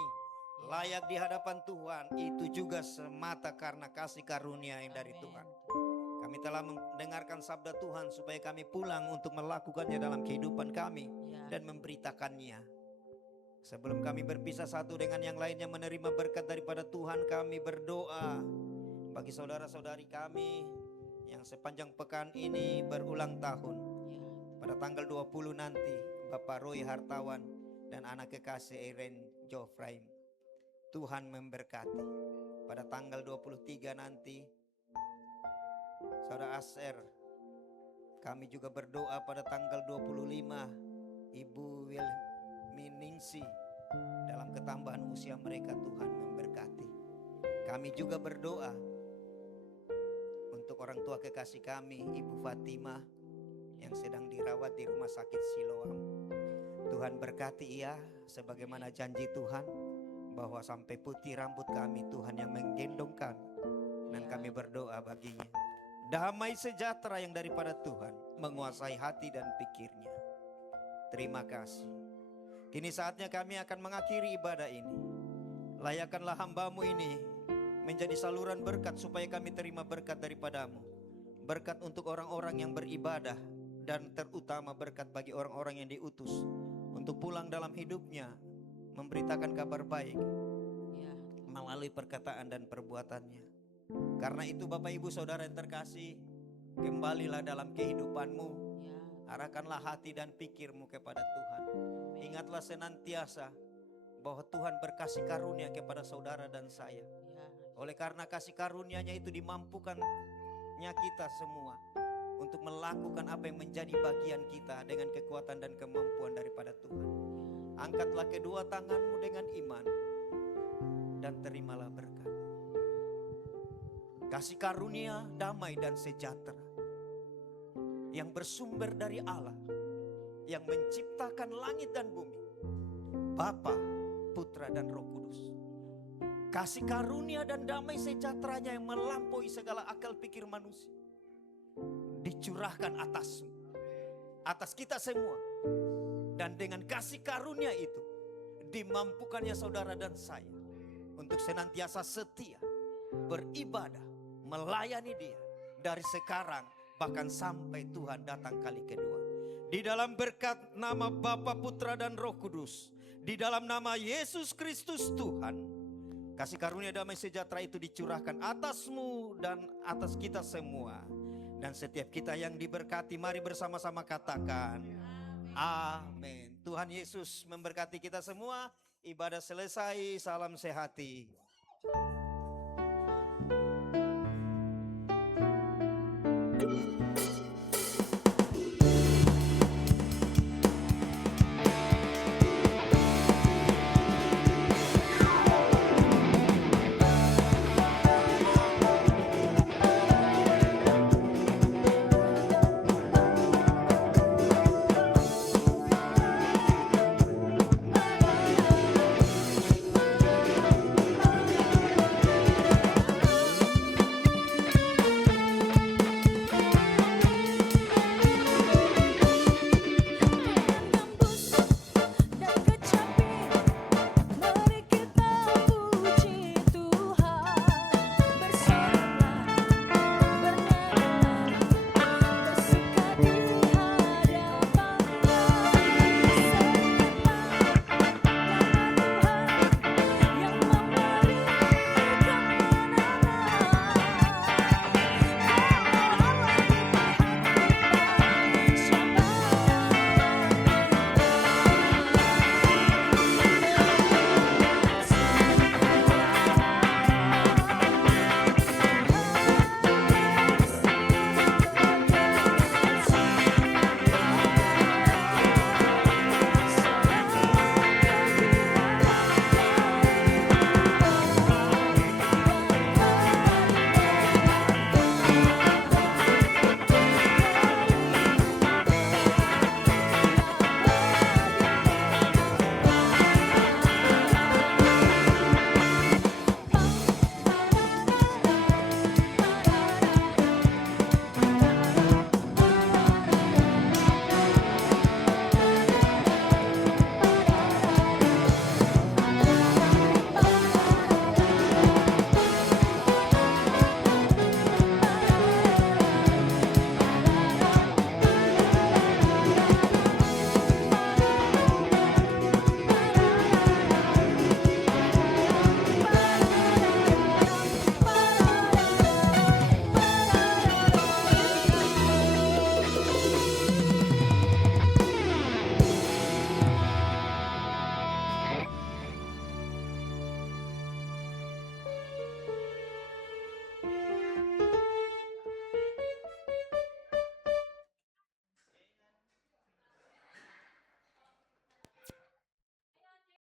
layak di hadapan Tuhan. Itu juga semata karena kasih karunia yang dari Tuhan. Kami telah mendengarkan sabda Tuhan supaya kami pulang untuk melakukannya dalam kehidupan kami dan memberitakannya. Sebelum kami berpisah satu dengan yang lainnya menerima berkat daripada Tuhan, kami berdoa bagi saudara-saudari kami yang sepanjang pekan ini berulang tahun. Pada tanggal 20 nanti Bapak Roy Hartawan dan anak kekasih Eren Jofraim. Tuhan memberkati. Pada tanggal 23 nanti Saudara Aser. Kami juga berdoa pada tanggal 25 Ibu Wilminingsi dalam ketambahan usia mereka, Tuhan memberkati. Kami juga berdoa untuk orang tua kekasih kami, Ibu Fatimah yang sedang dirawat di rumah sakit Siloam. Tuhan berkati ia sebagaimana janji Tuhan bahwa sampai putih rambut kami Tuhan yang menggendongkan. Dan kami berdoa baginya damai sejahtera yang daripada Tuhan menguasai hati dan pikirnya. Terima kasih. Kini saatnya kami akan mengakhiri ibadah ini. Layakkanlah hamba-Mu ini menjadi saluran berkat supaya kami terima berkat daripadamu. Berkat untuk orang-orang yang beribadah, dan terutama berkat bagi orang-orang yang diutus untuk pulang dalam hidupnya memberitakan kabar baik melalui perkataan dan perbuatannya. Karena itu Bapak Ibu Saudara yang terkasih, kembalilah dalam kehidupanmu. Arahkanlah hati dan pikirmu kepada Tuhan. Ingatlah senantiasa bahwa Tuhan berkasih karunia kepada saudara dan saya. Oleh karena kasih karunia-Nya itu dimampukannya kita semua untuk melakukan apa yang menjadi bagian kita dengan kekuatan dan kemampuan daripada Tuhan. Angkatlah kedua tanganmu dengan iman dan terimalah berkat. Kasih karunia, damai dan sejahtera yang bersumber dari Allah yang menciptakan langit dan bumi, Bapa, Putra dan Roh Kudus. Kasih karunia dan damai sejahteranya yang melampaui segala akal pikir manusia dicurahkan atasmu, atas kita semua. Dan dengan kasih karunia itu dimampukannya saudara dan saya untuk senantiasa setia beribadah, melayani Dia dari sekarang bahkan sampai Tuhan datang kali kedua. Di dalam berkat nama Bapa, Putra dan Roh Kudus, di dalam nama Yesus Kristus Tuhan, kasih karunia damai sejahtera itu dicurahkan atasmu dan atas kita semua. Dan setiap kita yang diberkati, mari bersama-sama katakan amin. Tuhan Yesus memberkati kita semua. Ibadah selesai, salam sehati.